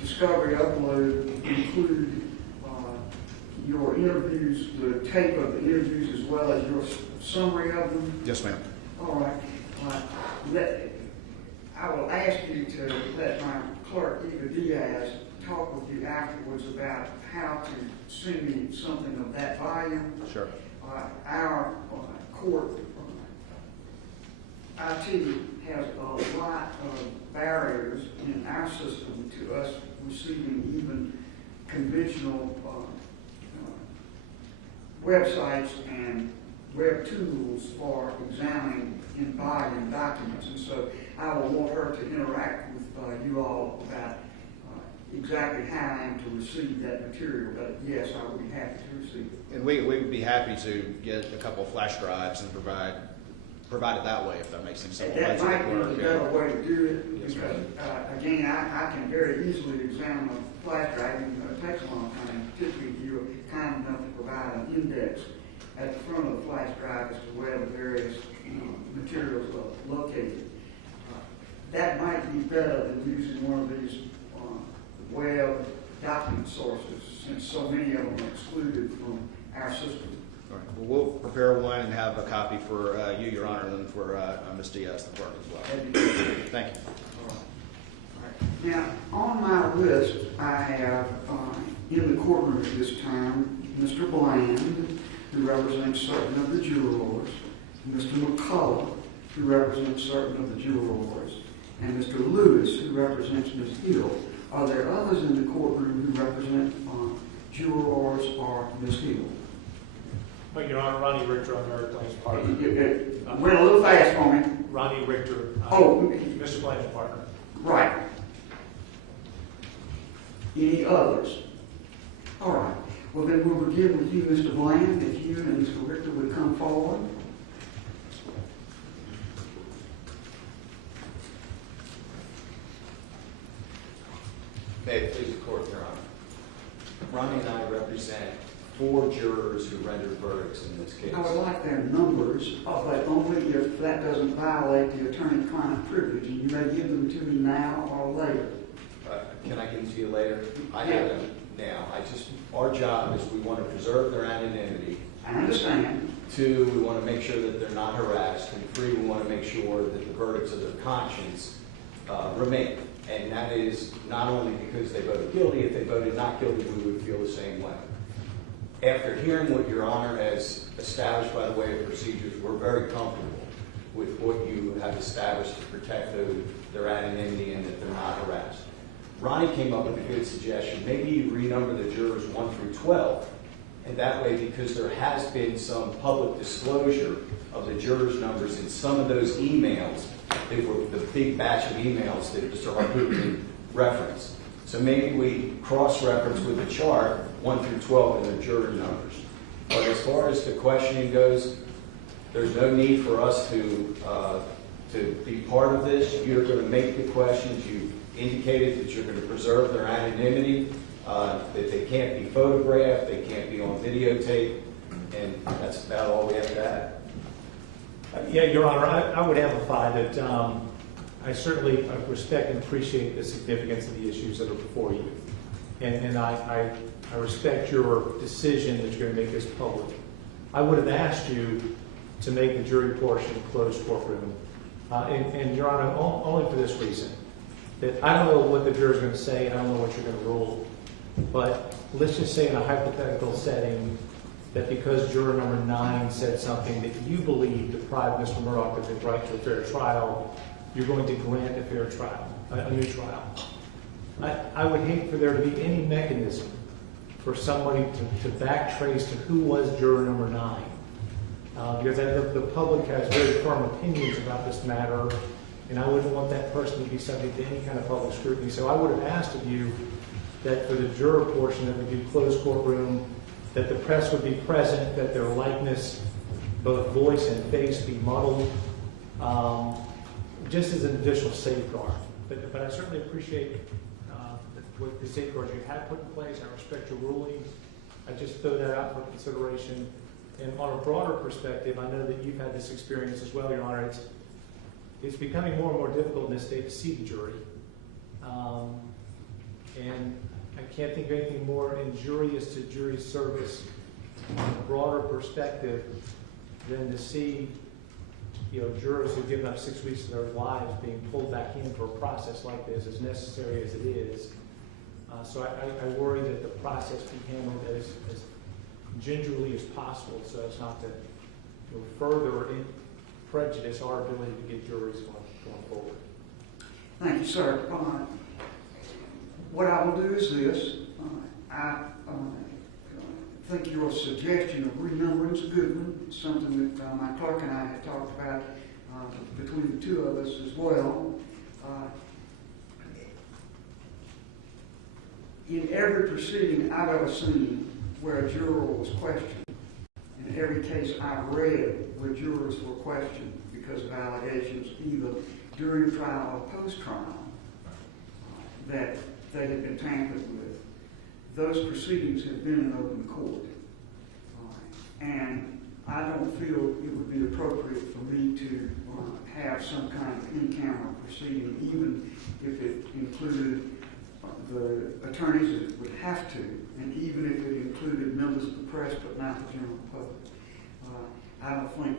discovery upload include your interviews, the tape of the interviews, as well as your summary of them? Yes, ma'am. All right. I will ask you to let my clerk, Eva Diaz, talk with you afterwards about how to send me something of that volume. Sure. Our court IT has a lot of barriers in our system to us receiving even conventional websites and web tools for examining in volume documents. And so I will want her to interact with you all about exactly how I am to receive that material. But yes, I would be happy to receive it. And we would be happy to get a couple of flash drives and provide it that way, if that makes sense. That might be the better way to do it, Yes, because, again, I can very easily examine a flash drive, even though it takes a long time. Typically, you are kind enough to provide an index at the front of the flash drive as to where the various materials are located. That might be better than using one of these web document sources, since so many of them are excluded from our system. All right. Well, we'll prepare one and have a copy for you, Your Honor, and then for Ms. Diaz, the clerk, as well. That'd be good. Thank you. All right. Now, on my list, I have in the courtroom at this time Mr. Bland, who represents certain of the jurors, Mr. McCullough, who represents certain of the jurors, and Mr. Lewis, who represents Ms. Hill. Are there others in the courtroom who represent jurors or Ms. Hill? But Your Honor, Ronnie Richter on Eric Blaine's partner. Went a little fast for me. Ronnie Richter, Oh. Mr. Blaine's partner. Right. Any others? All right. Well, then we'll begin with you, Mr. Blaine, if you and Mr. Richter would come forward. May it please the court, Your Honor. Ronnie and I represent 4 jurors who rendered verdicts in this case. I would like their numbers, but only if that doesn't violate the attorney-client privilege. And you may give them to me now or later. Can I give them to you later? I have them now. Our job is we want to preserve their anonymity. I understand. 2, we want to make sure that they're not harassed. And 3, we want to make sure that the verdicts of their conscience remain. And that is not only because they voted guilty. If they voted not guilty, we would feel the same way. After hearing what Your Honor has established by the way of procedures, we're very comfortable with what you have established to protect their anonymity and that they're not harassed. Ronnie came up with a good suggestion. Maybe you renumber the jurors 1 through 12, and that way, because there has been some public disclosure of the jurors' numbers in some of those emails, they were the big batch of emails that Mr. Harpootlian referenced. So maybe we cross-reference with the chart 1 through 12 in the juror numbers. But as far as the questioning goes, there's no need for us to be part of this. You're going to make the questions. You indicated that you're going to preserve their anonymity, that they can't be photographed, they can't be on videotape, and that's about all we have to add. Yeah, Your Honor, I would amplify that I certainly respect and appreciate the significance of the issues that are before you. And I respect your decision that you're going to make this public. I would have asked you to make the jury portion closed courtroom. And Your Honor, only for this reason. That I don't know what the jurors are going to say, I don't know what you're going to rule, but let's just say in a hypothetical setting that because juror number 9 said something that you believe deprived Mr. Murdaugh of his right to a fair trial, you're going to grant a fair trial, a new trial. I would hate for there to be any mechanism for somebody to backtrace to who was juror number 9. Because I know the public has very firm opinions about this matter, and I wouldn't want that person to be subject to any kind of public scrutiny. So I would have asked of you that for the juror portion that we do closed courtroom, that the press would be present, that their likeness, both voice and face, be muddled, just as an additional safeguard. But I certainly appreciate what the safeguards you have put in place. I respect your ruling. I just throw that out for consideration. And on a broader perspective, I know that you've had this experience as well, Your Honor. It's becoming more and more difficult in this state to see the jury. And I can't think of anything more injurious to jury service on a broader perspective than to see, jurors who've given up 6 weeks of their lives being pulled back in for a process like this, as necessary as it is. So I worry that the process be handled as gingerly as possible, so as not to further prejudice our ability to get juries going forward. Thank you, sir. What I will do is this. I think your suggestion of renumbering is a good one. It's something that my clerk and I had talked about between the two of us as well. In every proceeding I've ever seen where a juror was questioned, in every case I've read where jurors were questioned because of allegations either during trial or post-trial that they had been tampered with, those proceedings have been in open court. And I don't feel it would be appropriate for me to have some kind of in-camera proceeding, even if it included the attorneys that would have to, and even if it included members of the press but not the general public. I don't think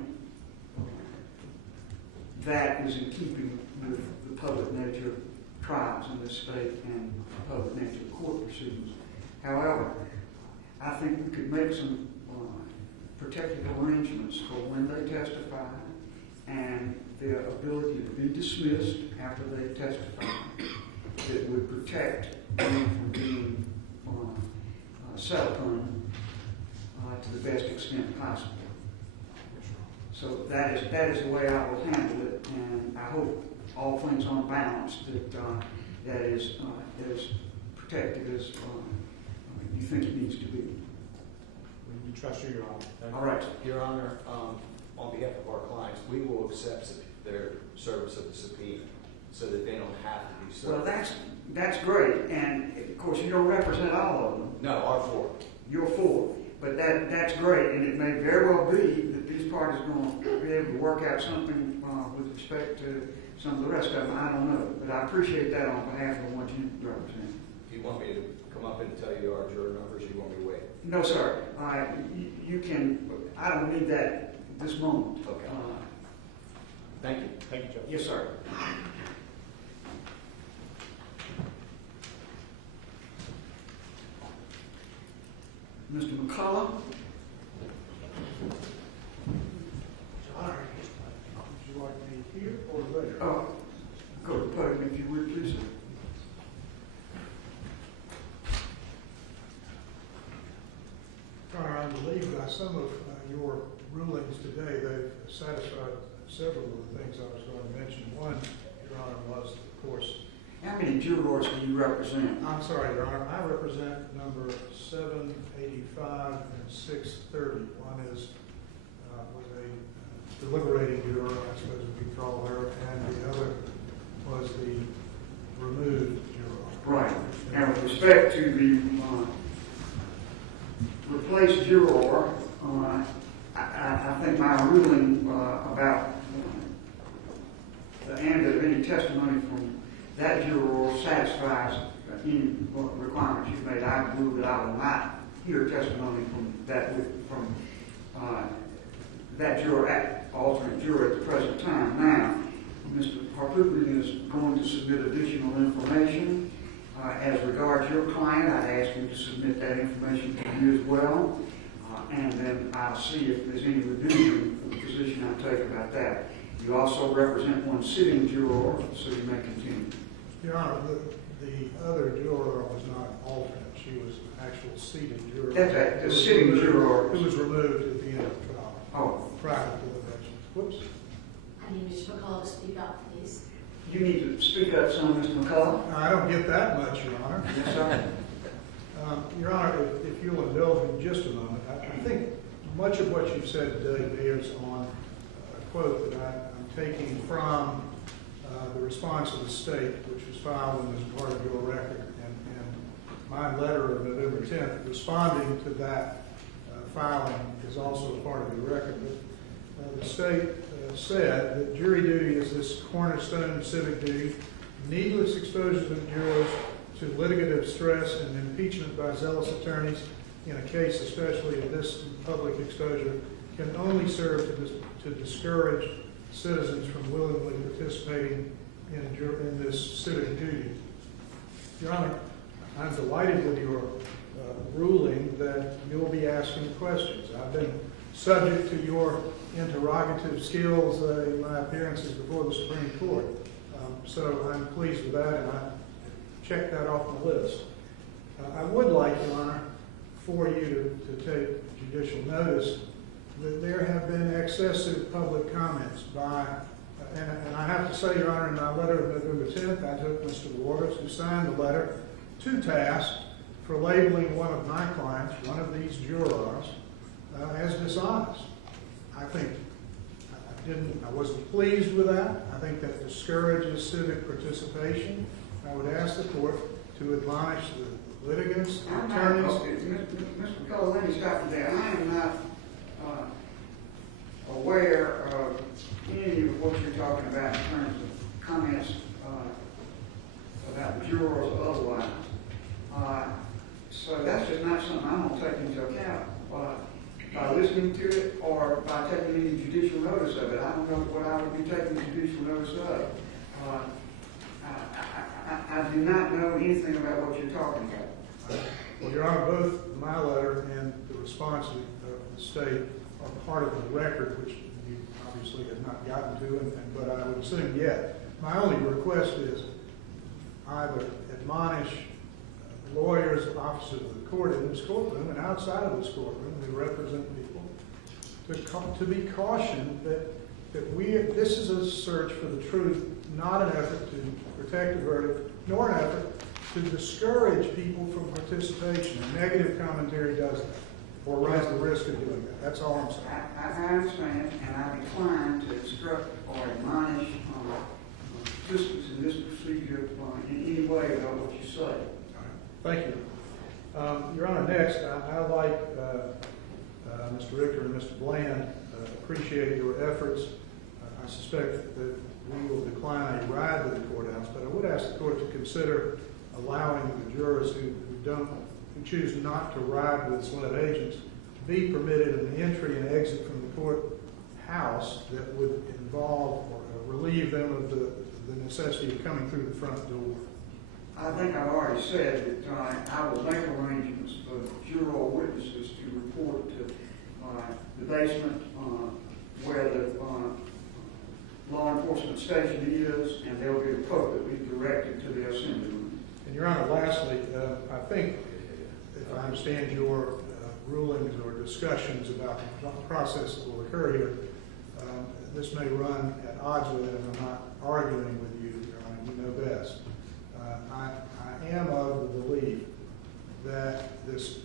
that is in keeping with the public nature of trials in this state and the public nature of court proceedings. However, I think we could make some protective arrangements for when they testify and the ability to be dismissed after they testify that would protect them from being settled upon to the best extent possible. So that is the way I will handle it, and I hope all things on balance that is protected as you think it needs to be. We trust you, Your Honor. Thank you. All right. Your Honor, on behalf of our clients, we will accept their service of the subpoena so that they don't have to be served. Well, that's great, and of course you don't represent all of them. No, our four. You're for, but that's great, and it may very well be that these parties are going to be able to work out something with respect to some of the rest of them. I don't know, but I appreciate that on behalf of what you represent. Do you want me to come up and tell you our juror numbers, or you want me to wait? No, sir. You can. I don't need that at this moment. Okay. Thank you. Thank you, Judge. Yes, sir. Mr. McCullough. Honor, would you like me here or there? Go to the podium if you would, please, sir. Your Honor, I believe by some of your rulings today, they've satisfied several of the things I was going to mention. One, Your Honor, was, of course, How many jurors do you represent? I'm sorry, Your Honor, I represent number 785 and 630. One is was a deliberating juror, I suppose we call her, and the other was the removed juror. Right. Now, with respect to the replaced juror, I think my ruling about the end of any testimony from that juror satisfies any requirements you've made. I rule that I will not hear testimony from that juror, alternate juror at the present time. Now, Mr. Harpootlian is going to submit additional information. As regards your client, I'd ask him to submit that information to you as well. And then I'll see if there's any revision of the position I take about that. You also represent one sitting juror, so you may continue. Your Honor, the other juror was not alternate. She was an actual seated juror. That's right, the sitting juror. Who was removed at the end of the trial. Oh. Prior to deliberations. Whoops. I need Mr. McCullough to speak up, please. You need to speak up some, Mr. McCullough. I don't get that much, Your Honor. Yes, sir. Your Honor, if you'll indulge me just a moment, I think much of what you've said today bears on a quote that I'm taking from the response of the state, which was filed and is part of your record, and my letter of November 10th responding to that filing is also a part of your record. But, the state said that jury duty is this cornerstone civic duty. Needless exposure to the jurors to litigative stress and impeachment by zealous attorneys in a case especially of this public exposure can only serve to discourage citizens from willingly participating in this civic duty. Your Honor, I'm delighted with your ruling that you'll be asking questions. I've been subject to your interrogative skills in my appearances before the Supreme Court. So I'm pleased with that, and I checked that off the list. I would like, Your Honor, for you to take judicial notice that there have been excessive public comments by, and I have to say, Your Honor, in my letter of November 10th, I took Mr. Waters, who signed the letter, to task for labeling one of my clients, one of these jurors, as dishonest. I think I wasn't pleased with that. I think that discourages civic participation. I would ask the court to admonish the litigants, the attorneys. Mr. McCullough, let me stop you there. I am not aware of any of what you're talking about in terms of comments about the jurors or otherwise. So that's just not something I'm going to take into account by listening to it or by taking any judicial notice of it. I don't know what I would be taking judicial notice of. I do not know anything about what you're talking about. Well, Your Honor, both my letter and the response of the state are part of the record, which you obviously have not gotten to, but I would assume yet. My only request is either admonish lawyers, officers of the court in this courtroom and outside of this courtroom who represent people to be cautioned that this is a search for the truth, not an effort to protect the verdict, nor an effort to discourage people from participation. A negative commentary does that, or runs the risk of doing that. That's all I'm saying. I understand, and I decline to instruct or admonish participants in this procedure in any way about what you say. Thank you. Your Honor, next, I like Mr. Richter and Mr. Bland, appreciate your efforts. I suspect that we will decline a ride to the courthouse, but I would ask the court to consider allowing the jurors who choose not to ride with SLED agents to be permitted an entry and exit from the courthouse that would involve or relieve them of the necessity of coming through the front door. I think I've already said that I will make arrangements for juror witnesses to report to the basement where the law enforcement station is, and they'll be appropriately directed to the assembly room. And Your Honor, lastly, I think, if I understand your rulings or discussions about the process that will occur here, this may run at odds with it, and I'm not arguing with you, Your Honor, you know best. I am of the belief that this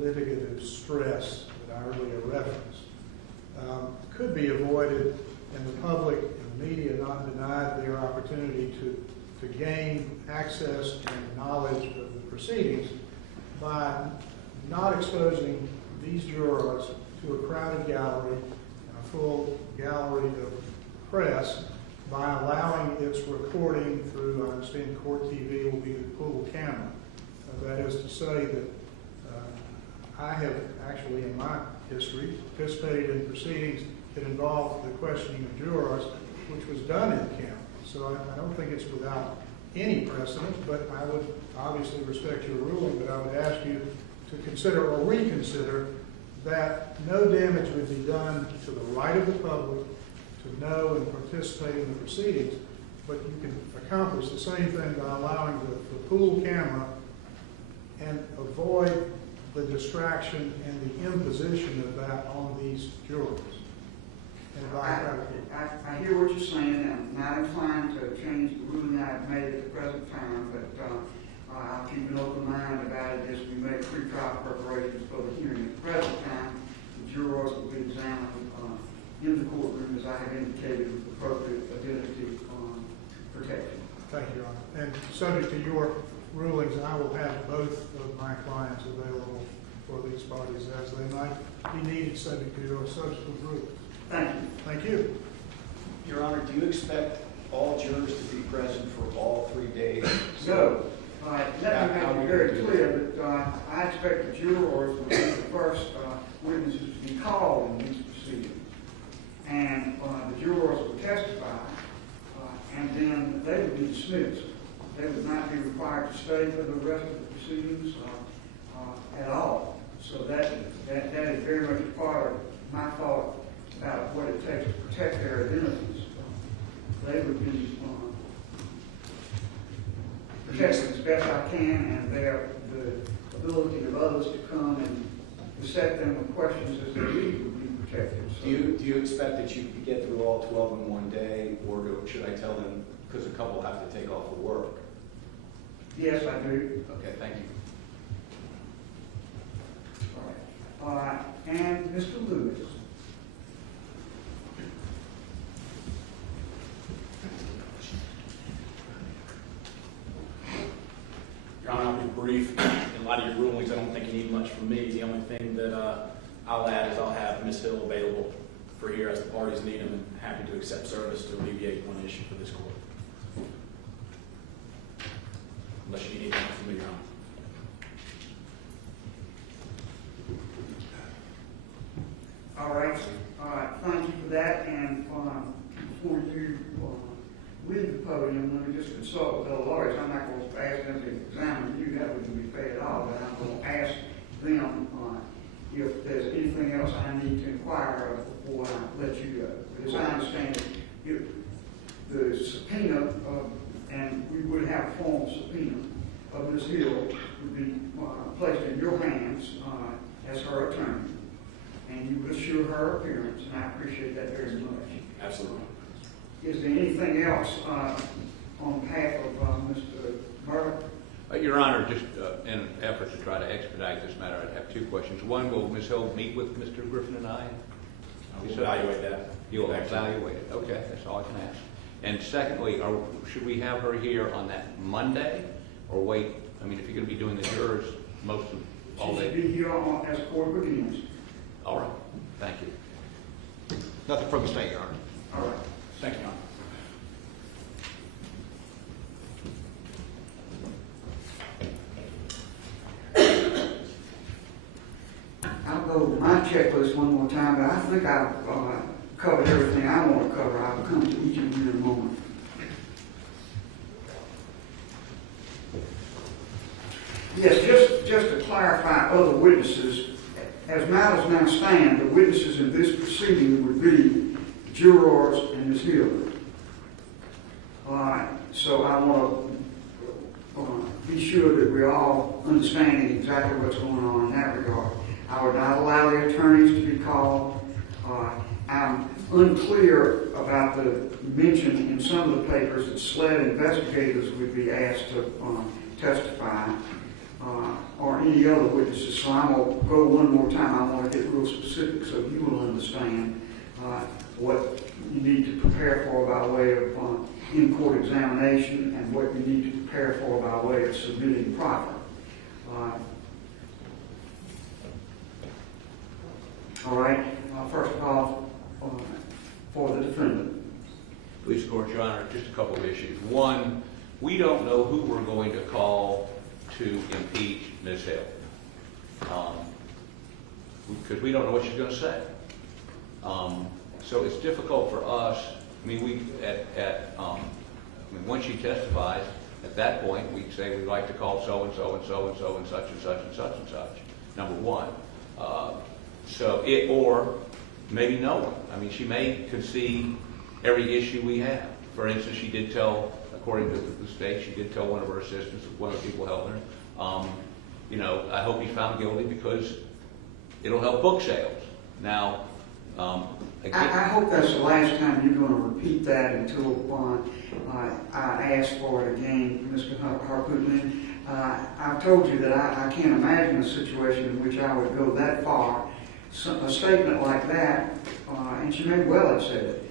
litigative stress that I earlier referenced could be avoided, and the public and the media not denied their opportunity to gain access and knowledge of the proceedings by not exposing these jurors to a crowded gallery, a full gallery of press, by allowing its recording through, I understand, Court TV will be the pool camera. That is to say that I have actually, in my history, participated in proceedings that involved the questioning of jurors, which was done in camera. So I don't think it's without any precedent, but I would obviously respect your ruling, but I would ask you to consider or reconsider that no damage would be done to the right of the public to know and participate in the proceedings, but you can accomplish the same thing by allowing the pool camera and avoid the distraction and the imposition of that on these jurors. And I hear what you're saying, and I'm not inclined to change the ruling I've made at the present time, but I'll keep an open mind about it as we make pre-trial preparations for the hearing. At the present time, the jurors will be examined in the courtroom, as I have indicated, with appropriate identity protection. thank you, Your Honor. And subject to your rulings, I will have both of my clients available for these parties as they might be needed, subject to your subsequent rulings. Thank you. Thank you. Your Honor, do you expect all jurors to be present for all 3 days? So, let me make it very clear that I expect the jurors will be the first witnesses to be called in these proceedings. And the jurors will testify, and then they would be dismissed. They would not be required to stay for the rest of the proceedings at all. So that is very much a part of my thought about what it takes to protect their identities. They would be protected as best I can, and the ability of others to come and beset them with questions as they leave would be protected. So, Do you expect that you could get through all 12 in one day, or should I tell them, because a couple have to take off for work? yes, I do. Okay, thank you. All right. And Mr. Lewis. Your Honor, I'll be brief. In light of your rulings, I don't think you need much from me. The only thing that I'll add is I'll have Ms. Hill available for here as the parties need them, and happy to accept service to alleviate one issue for this court. Unless you need anything from me, Your Honor. All right. Thank you for that. And before you leave the podium, let me just consult with the lawyers. I'm not going to ask them to examine you. That wouldn't be fair at all. But I'm going to ask them if there's anything else I need to inquire of before I let you go. But as I Ms. Hill would be placed in your hands as her attorney, and you will assure her appearance, and I appreciate that very much. Absolutely. Is there anything else on behalf of Mr. Murdaugh? Your Honor, just in an effort to try to expedite this matter, I'd have two questions. One, will Ms. Hill meet with Mr. Griffin and I? I will evaluate that. You'll evaluate it. Okay, that's all I can ask. And secondly, should we have her here on that Monday, or wait? I mean, if you're going to be doing the jurors most of all She day. should be here as court begins. All right. Thank you. Nothing from the state, Your Honor. All right. Thank you, Your Honor. I'll go over my checklist one more time, but I think I've covered everything I want to cover. I'll come to each of you in a moment. Yes, just to clarify other witnesses, as matters now stand, the witnesses in this proceeding would be jurors and Ms. Hill. So I want to be sure that we're all understanding exactly what's going on in that regard. I would not allow the attorneys to be called. I'm unclear about the mention in some of the papers that SLED investigators would be asked to testify, or any other witnesses. So I'm going to go one more time. I want to get real specific so you will understand what you need to prepare for by way of in-court examination and what you need to prepare for by way of submitting proffer. All right. First of all, for the defendant. Police Court, Your Honor, just a couple of issues. One, we don't know who we're going to call to impeach Ms. Hill, because we don't know what she's going to say. So it's difficult for us. I mean, once she testifies, at that point we say we'd like to call so and so and so and so and such and such and such and such. Number one. Or maybe no one. I mean, she may concede every issue we have. For instance, she did tell, according to the state, she did tell one of her assistants, one of the people helping her, I hope he's found guilty because it'll help book sales. Now, I hope that's the last time you're going to repeat that until I ask for it again, Mr. Harpootman. I've told you that I can't imagine a situation in which I would go that far. A statement like that, and she may well have said it,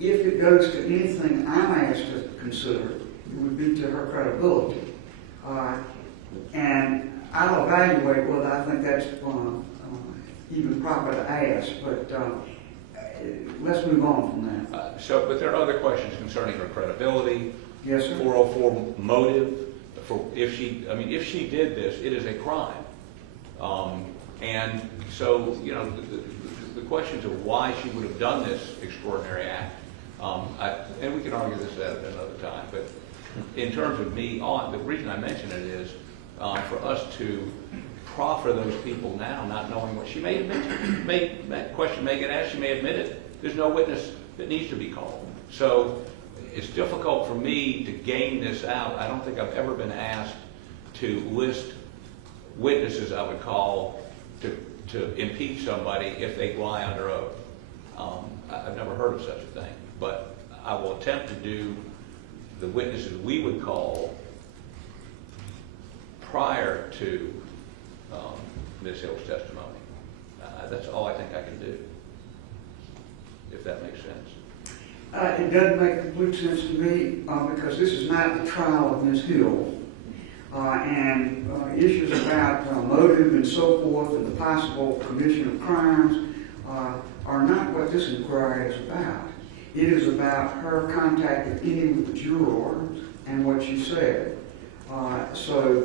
if it goes to anything I'm asked to consider, it would be to her credibility. And I'll evaluate whether I think that's even proper to ask, but let's move on from that. But there are other questions concerning her credibility. Yes, sir. 404 motive. If she did this, it is a crime. And so, the questions of why she would have done this extraordinary act, and we can argue this at another time, but in terms of me, the reason I mention it is for us to proffer those people now, not knowing what she may admit. That question may get asked, she may admit it. There's no witness that needs to be called. So it's difficult for me to game this out. I don't think I've ever been asked to list witnesses I would call to impeach somebody if they lie under oath. I've never heard of such a thing, but I will attempt to do the witnesses we would call prior to Ms. Hill's testimony. That's all I think I can do, if that makes sense. It doesn't make complete sense to me because this is not the trial of Ms. Hill. And issues about motive and so forth and the possible commission of crimes are not what this inquiry is about. It is about her contact, if any, with the juror and what she said. So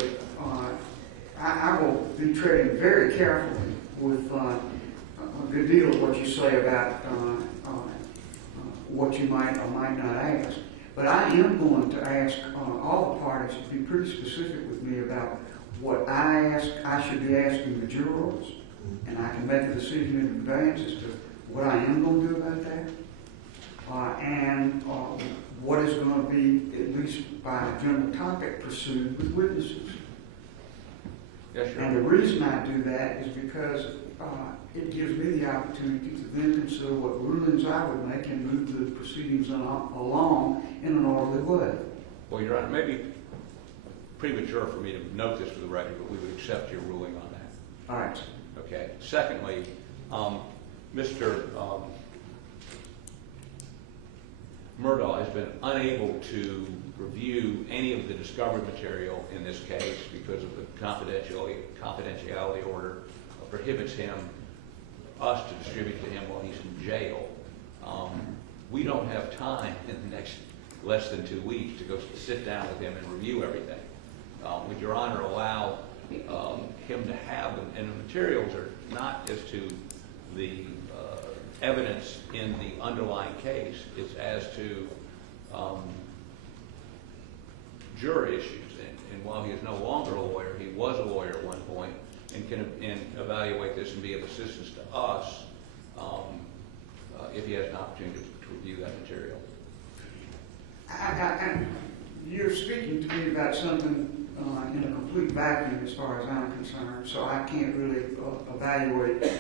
I will be treading very carefully with a good deal of what you say about what you might or might not ask. But I am going to ask all the parties to be pretty specific with me about what I should be asking the jurors, and I can make a decision in advance as to what I am going to do about that, and what is going to be at least least by a general topic, pursued with witnesses. Yes, Your And the Honor. reason I do that is because it gives me the opportunity to then consider what rulings I would make and move the proceedings along in an orderly way. Well, Your Honor, maybe premature for me to note this for the record, but we would accept your ruling on that. All right. Okay. Secondly, Mr. Murdaugh has been unable to review any of the discovered material in this case because of the confidentiality order prohibits us to distribute to him while he's in jail. We don't have time in the next less than 2 weeks to go sit down with him and review everything. Would Your Honor allow him to have them? And the materials are not as to the evidence in the underlying case, it's as to juror issues. And while he is no longer a lawyer, he was a lawyer at one point and can evaluate this and be of assistance to us if he has an opportunity to review that material. You're speaking to me about something in a complete vacuum as far as I'm concerned, so I can't really evaluate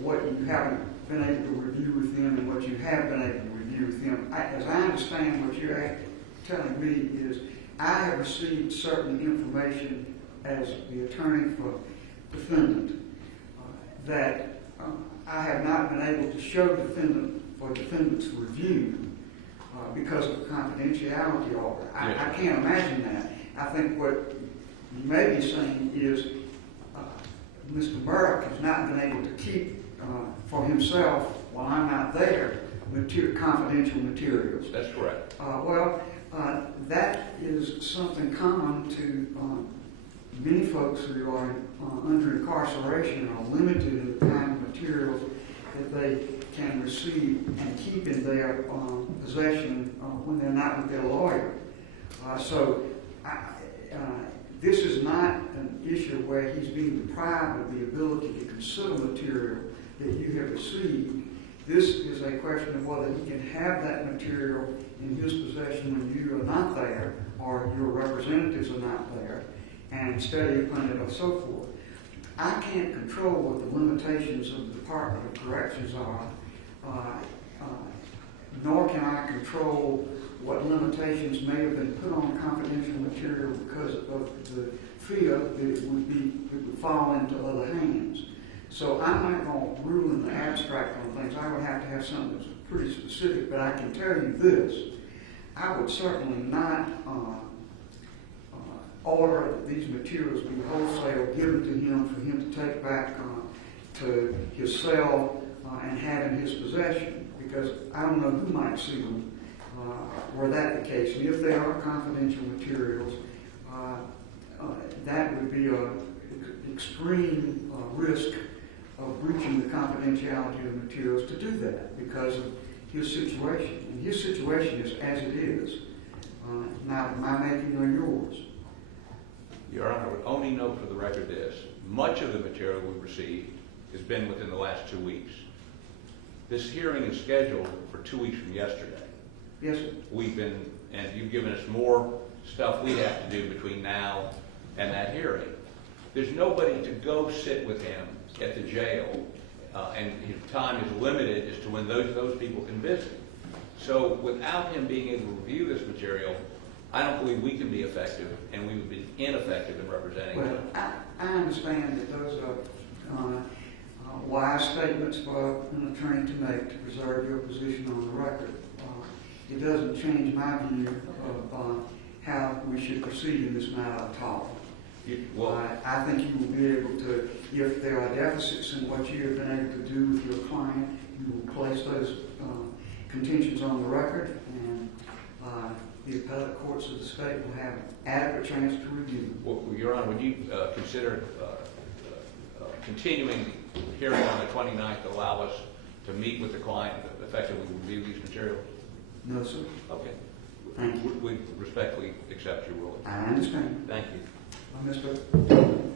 what you haven't been able to review with him and what you have been able to review with him. As I understand what you're telling me is I have received certain information as the attorney for defendant that I have not been able to show defendant for defendant's review because of the confidentiality order. I can't imagine that. I think what you may be saying is Mr. Murdaugh has not been able to keep for himself, while I'm not there, confidential materials. That's correct. That is something common to many folks who are under incarceration and are limited in the kind of materials that they can receive and keep in their possession when they're not with their lawyer. This is not an issue where he's being deprived of the ability to consider material that you have received. This is a question of whether he can have that material in his possession when you are not there or your representatives are not there and study upon it or so forth. I can't control what the limitations of the Department of Corrections are, nor can I control what limitations may have been put on confidential material because of the fear that it would fall into other hands. So I'm not going to rule in the abstract on things. I would have to have something that's pretty specific, but I can tell you this. I would certainly not order that these materials be wholesale given to him for him to take back to his cell and have in his possession, because I don't know who might see them were that the case. And if they are confidential materials, that would be an extreme risk of breaching the confidentiality of the materials to do that because of his situation. And his situation is as it is, not my making or yours. Your Honor, I would only note for the record this. Much of the material we've received has been within the last 2 weeks. This hearing is scheduled for 2 weeks from yesterday. Yes, sir. And you've given us more stuff we have to do between now and that hearing. There's nobody to go sit with him at the jail, and his time is limited as to when those people can visit. So without him being able to review this material, I don't believe we can be effective, and we would be ineffective in representing him. Well, I understand that those are wise statements for an attorney to make to preserve your position on the record. It doesn't change my view of how we should proceed in this matter at all. I think you will be able to, if there are deficits in what you have been able to do with your client, you will place those contentions on the record, and the appellate courts of the state will have an adequate chance to review them. Well, Your Honor, would you consider continuing the hearing on the 29th to allow us to meet with the client and effectively review these materials? No, sir. Okay. Thank you. We respectfully accept your ruling. I understand. Thank you. Mr.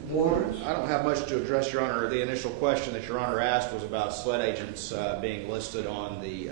Waters? I don't have much to address, Your Honor. The initial question that Your Honor asked was about SLED agents being listed on the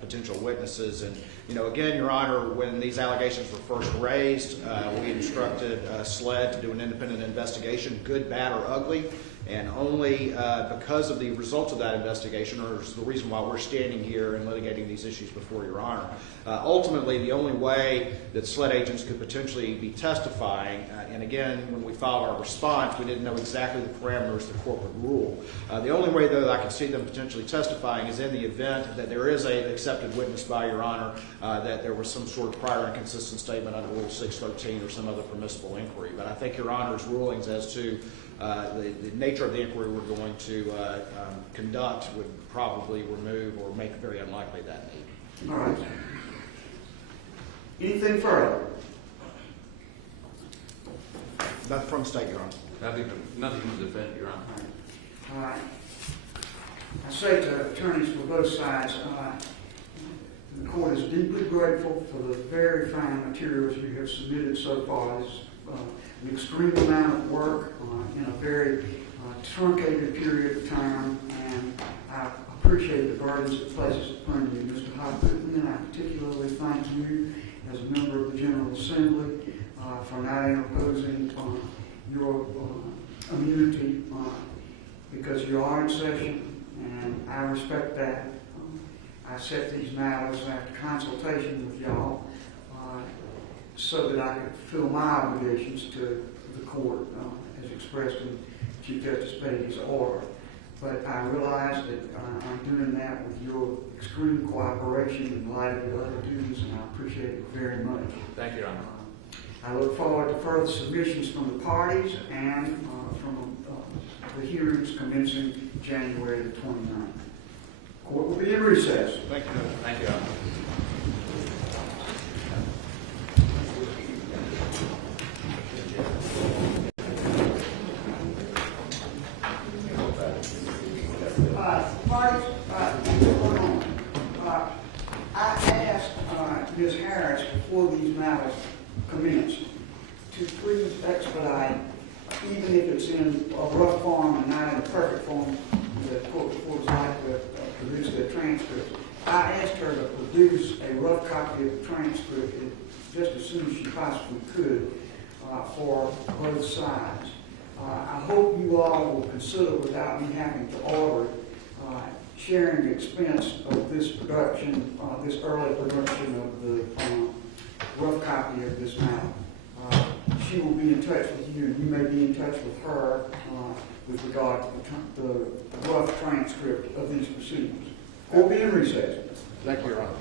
potential witnesses. And, you know, again, Your Honor, when these allegations were first raised, we instructed SLED to do an independent investigation, good, bad, or ugly. And only because of the results of that investigation, or is the reason why we're standing here and litigating these issues before Your Honor. Ultimately, the only way that SLED agents could potentially be testifying, and again, when we filed our response, we didn't know exactly the parameters of the corporate rule. The only way, though, that I could see them potentially testifying is in the event that there is an accepted witness by Your Honor, that there was some sort of prior inconsistent statement under Rule 613 or some other permissible inquiry. But I think Your Honor's rulings as to the nature of the inquiry we're going to conduct would probably remove or make very unlikely that need. All right. Anything further? Nothing from the state, Your Honor. Nothing from the defendant, Your Honor. All right. I say to attorneys for both sides, the court is deeply grateful for the very fine materials you have submitted so far. It's an extreme amount of work in a very truncated period of time, and I appreciate the burdens it places upon you, Mr. Hopgood, and I particularly thank you as a member of the General Assembly for not interposing your immunity because you are in session, and I respect that. I set these matters after consultation with y'all so that I could fulfill my obligations to the court as expressed in Chief Justice Beatty's order. But I realize that I'm doing that with your extreme cooperation in light of your other duties, and I appreciate it very much. Thank you, Your Honor. I look forward to further submissions from the parties and from the hearings commencing January the 29th. Court will be in recess. Thank you. Thank you, Your Honor. Parties, I asked Ms. Harris before these matters commenced to please expedite, even if it's in a rough form and not in a perfect form, the court would like to produce their transcripts. I asked her to produce a rough copy of the transcript just as soon as she possibly could for both sides. I hope you all will consider, without me having to order, sharing the expense of this production, this early production of the rough copy of this matter. She will be in touch with you, and you may be in touch with her with regard to the rough transcript of these proceedings. We'll be in recess. Thank you, Your Honor.